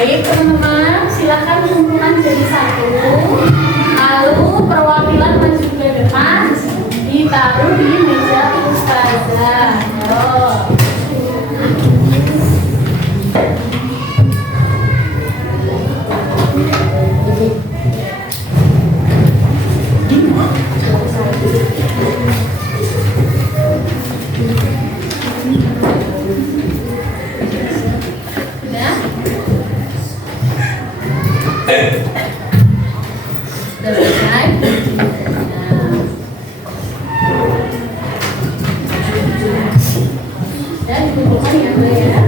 Baik teman-teman, silakan kumpulkan jadi satu. Lalu perwakilan maju ke depan, ditaruh di meja ustazah. Sudah selesai. Dan dikumpulkan ya, Mbak ya.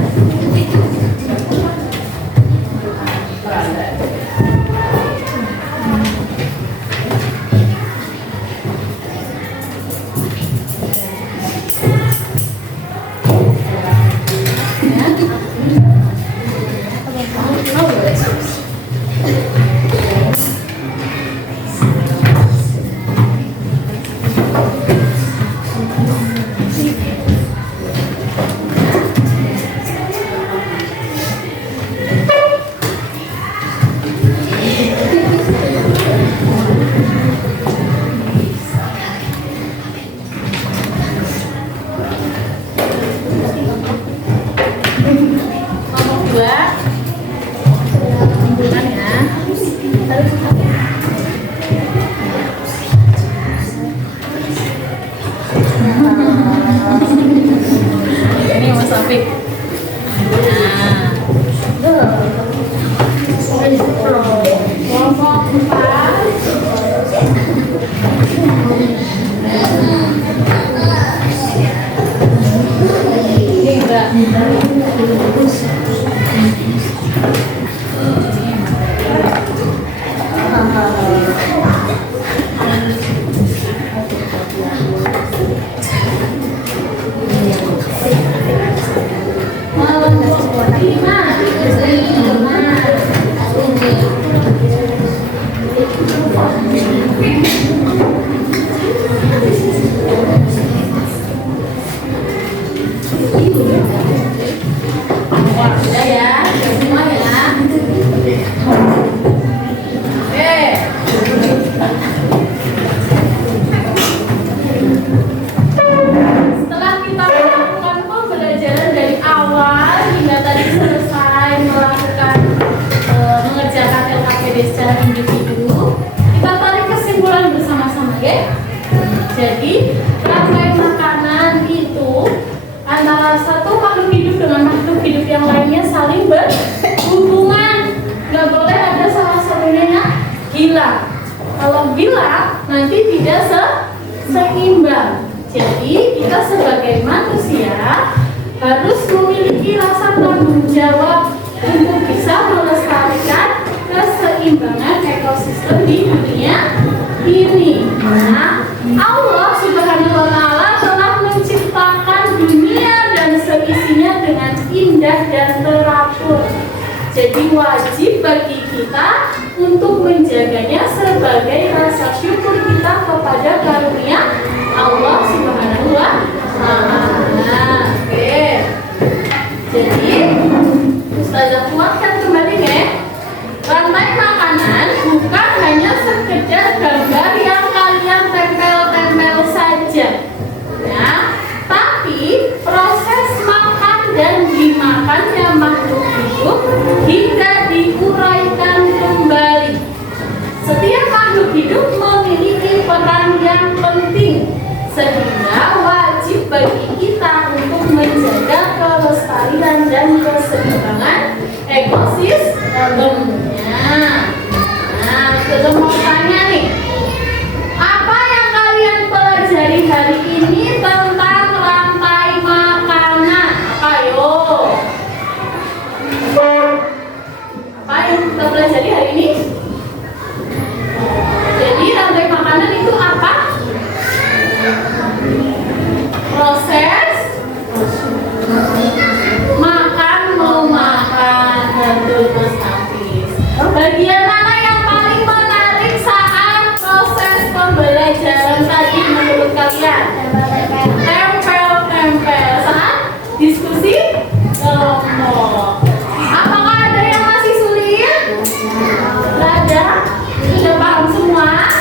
Jadi rantai makanan itu antara satu makhluk hidup dengan makhluk hidup yang lainnya saling berhubungan. Nggak boleh ada salah satunya yang hilang. Kalau hilang nanti tidak seimbang. Jadi kita sebagai manusia harus memiliki rasa tanggung jawab untuk bisa melestarikan keseimbangan ekosistem di dunia ini. Nah, Allah Subhanahu wa Ta'ala telah menciptakan dunia dan seisinya dengan indah dan teratur. Jadi wajib bagi kita untuk menjaganya sebagai rasa syukur kita kepada karunia Allah Subhanahu wa Ta'ala. Oke. Jadi Ustazah kuatkan kembali nih. Rantai makanan bukan hanya sekedar gambar yang kalian tempel-tempel saja, ya, tapi proses makan dan dimakannya makhluk hidup hingga diuraikan kembali. Setiap makhluk hidup memiliki peran yang penting, sehingga wajib bagi kita untuk menjaga kelestarian dan keseimbangan ekosistemnya. Nah, kita mau tanya nih, apa yang kalian pelajari hari ini tentang rantai makanan? Ayo, apa yang kita pelajari hari ini? Jadi rantai makanan itu apa? Proses makan memakan. Betul, Mas Hafiz. Bagian mana yang paling menarik saat proses pembelajaran tadi menurut kalian? Tempel-tempel. Saat diskusi kelompok. Apakah ada yang masih sulit? Tidak ada? Sudah paham semua?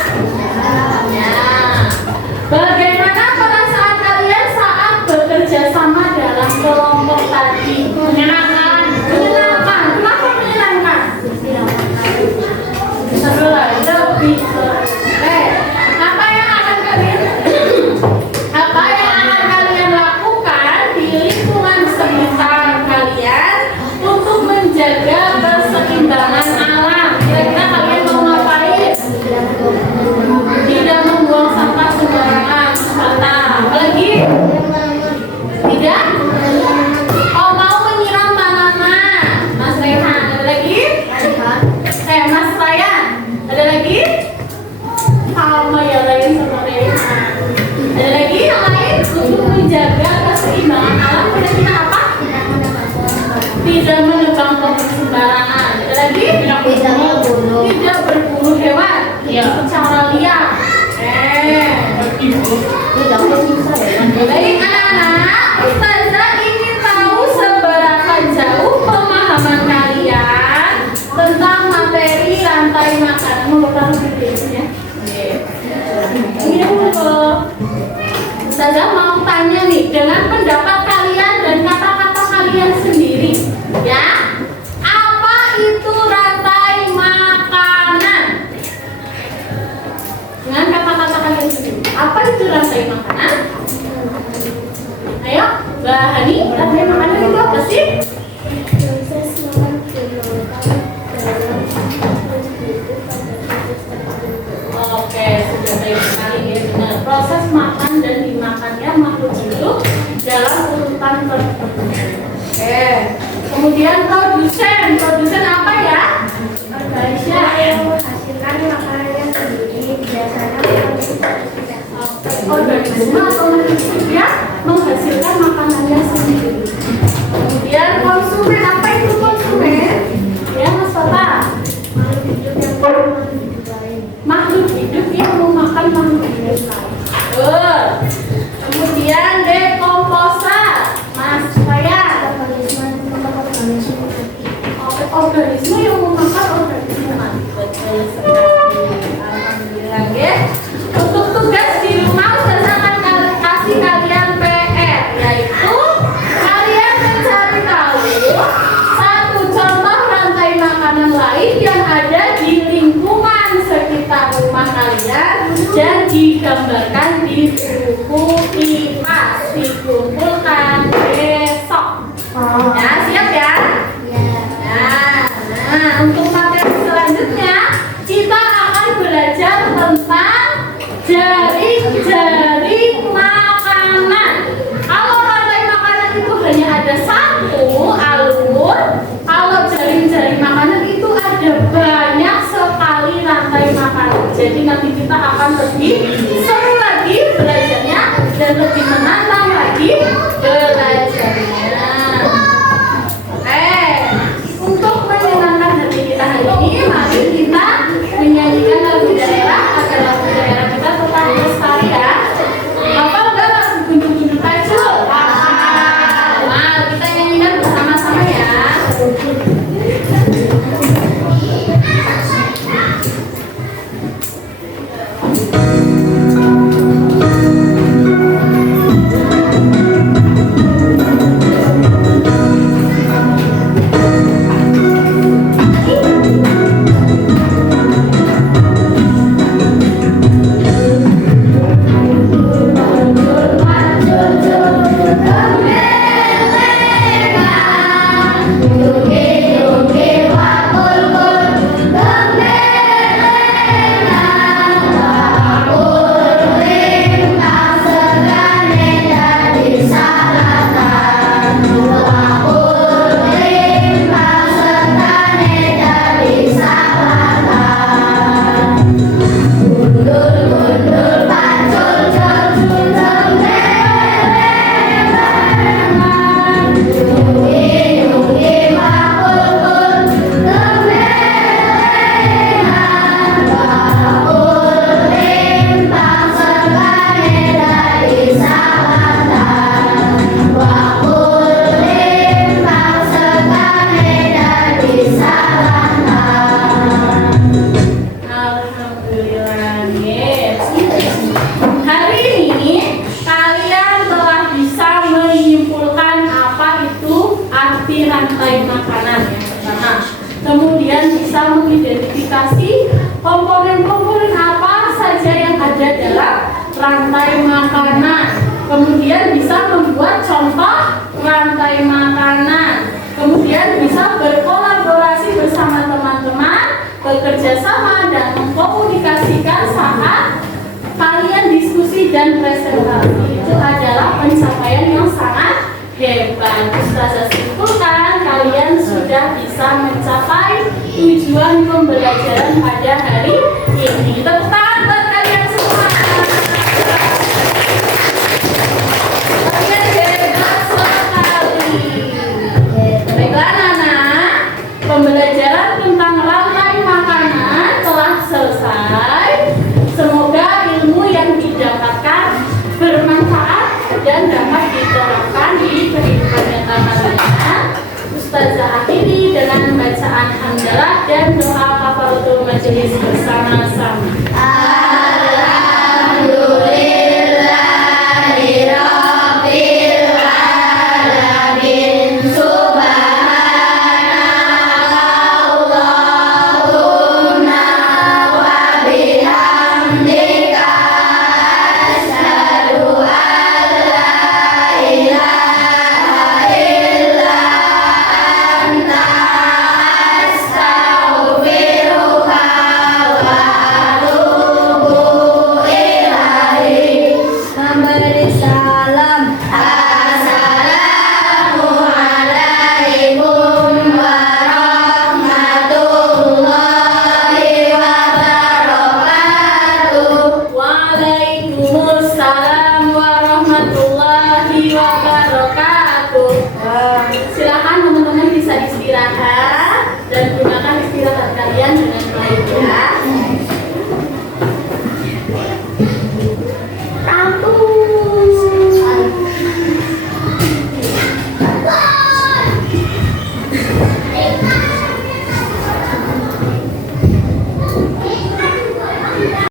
Ya. Bagaimana perasaan kalian saat bekerja sama dalam kelompok tadi? Menyenangkan? Menyenangkan. Kenapa menyenangkan? Lebih apa yang akan kalian lakukan di lingkungan sekitar kalian untuk menjaga keseimbangan alam? Kira-kira kalian mau ngapain? Tidak membuang sampah sembarangan. Apalagi? Tidak? Oh, mau menyiram tanaman. Mas Rehan, ada lagi? Mas Ryan, ada lagi? Sama ya, lain sama Rehan. Ada lagi yang lain untuk menjaga keseimbangan alam? Kira-kira apa? Tidak menebang pohon sembarangan. Ada lagi? Tidak berburu hewan. Secara liar. Baik anak-anak, Ustazah ingin tahu seberapa jauh pemahaman kalian tentang materi rantai makanan. Mau taruh di ya? Ini dulu. Ustazah mau tanya nih, dengan pendapat kalian dan kata-kata kalian sendiri, ya, apa itu rantai makanan? Dengan kata-kata kalian sendiri, apa itu rantai makanan? Ayo, Mbak Hani, rantai makanan itu apa sih? Oke, sudah baik sekali ya, benar. Proses makan dan dimakannya makhluk hidup dalam urutan tertentu. Oke, kemudian produsen apa ya? Organisasi yang menghasilkan makanannya sendiri, biasanya organisme atau manusia menghasilkan makanannya sendiri. Kemudian konsumen, apa itu konsumen? Ya, Mas Tata. Makhluk hidup yang memakan makhluk hidup lain. Kemudian dekomposer, Mas Ryan. Organisme yang memakan organisme mati. Betul sekali. Alhamdulillah ya. Untuk tugas di rumah Ustazah akan kasih kalian PR, yaitu kalian mencari tahu satu contoh rantai makanan lain yang ada di lingkungan sekitar rumah kalian dan digambarkan di buku IPAS, dikumpulkan besok. Ya, siap ya? Nah, untuk materi selanjutnya kita akan belajar tentang jaring-jaring makanan. lebih seru lagi belajarnya dan lebih menantang lagi belajarnya. Untuk menyenangkan hati kita hari ini, mari kita menyanyikan lagu daerah agar lagu daerah kita tetap lestari ya. Apa enggak lagu gunung-gunung pacul? Nah, kita nyanyikan bersama-sama ya. Rantai makanan yang pertama, kemudian bisa mengidentifikasi komponen-komponen apa saja yang ada dalam rantai makanan, kemudian bisa membuat contoh rantai makanan, kemudian bisa berkolaborasi bersama teman-teman, bekerja sama dan mengkomunikasikan saat kalian diskusi dan presentasi. Itu adalah pencapaian yang sangat hebat. Ustazah simpulkan, kalian sudah bisa mencapai tujuan pembelajaran pada hari ini. Tepuk tangan buat kalian semua. Kalian hebat sekali. Baiklah anak-anak, pembelajaran tentang rantai makanan telah selesai. Semoga ilmu yang didapatkan bermanfaat dan dapat diterapkan di kehidupan nyata kalian. Ustazah akhiri dengan bacaan hamdalah dan doa kafaratul majelis bersama-sama.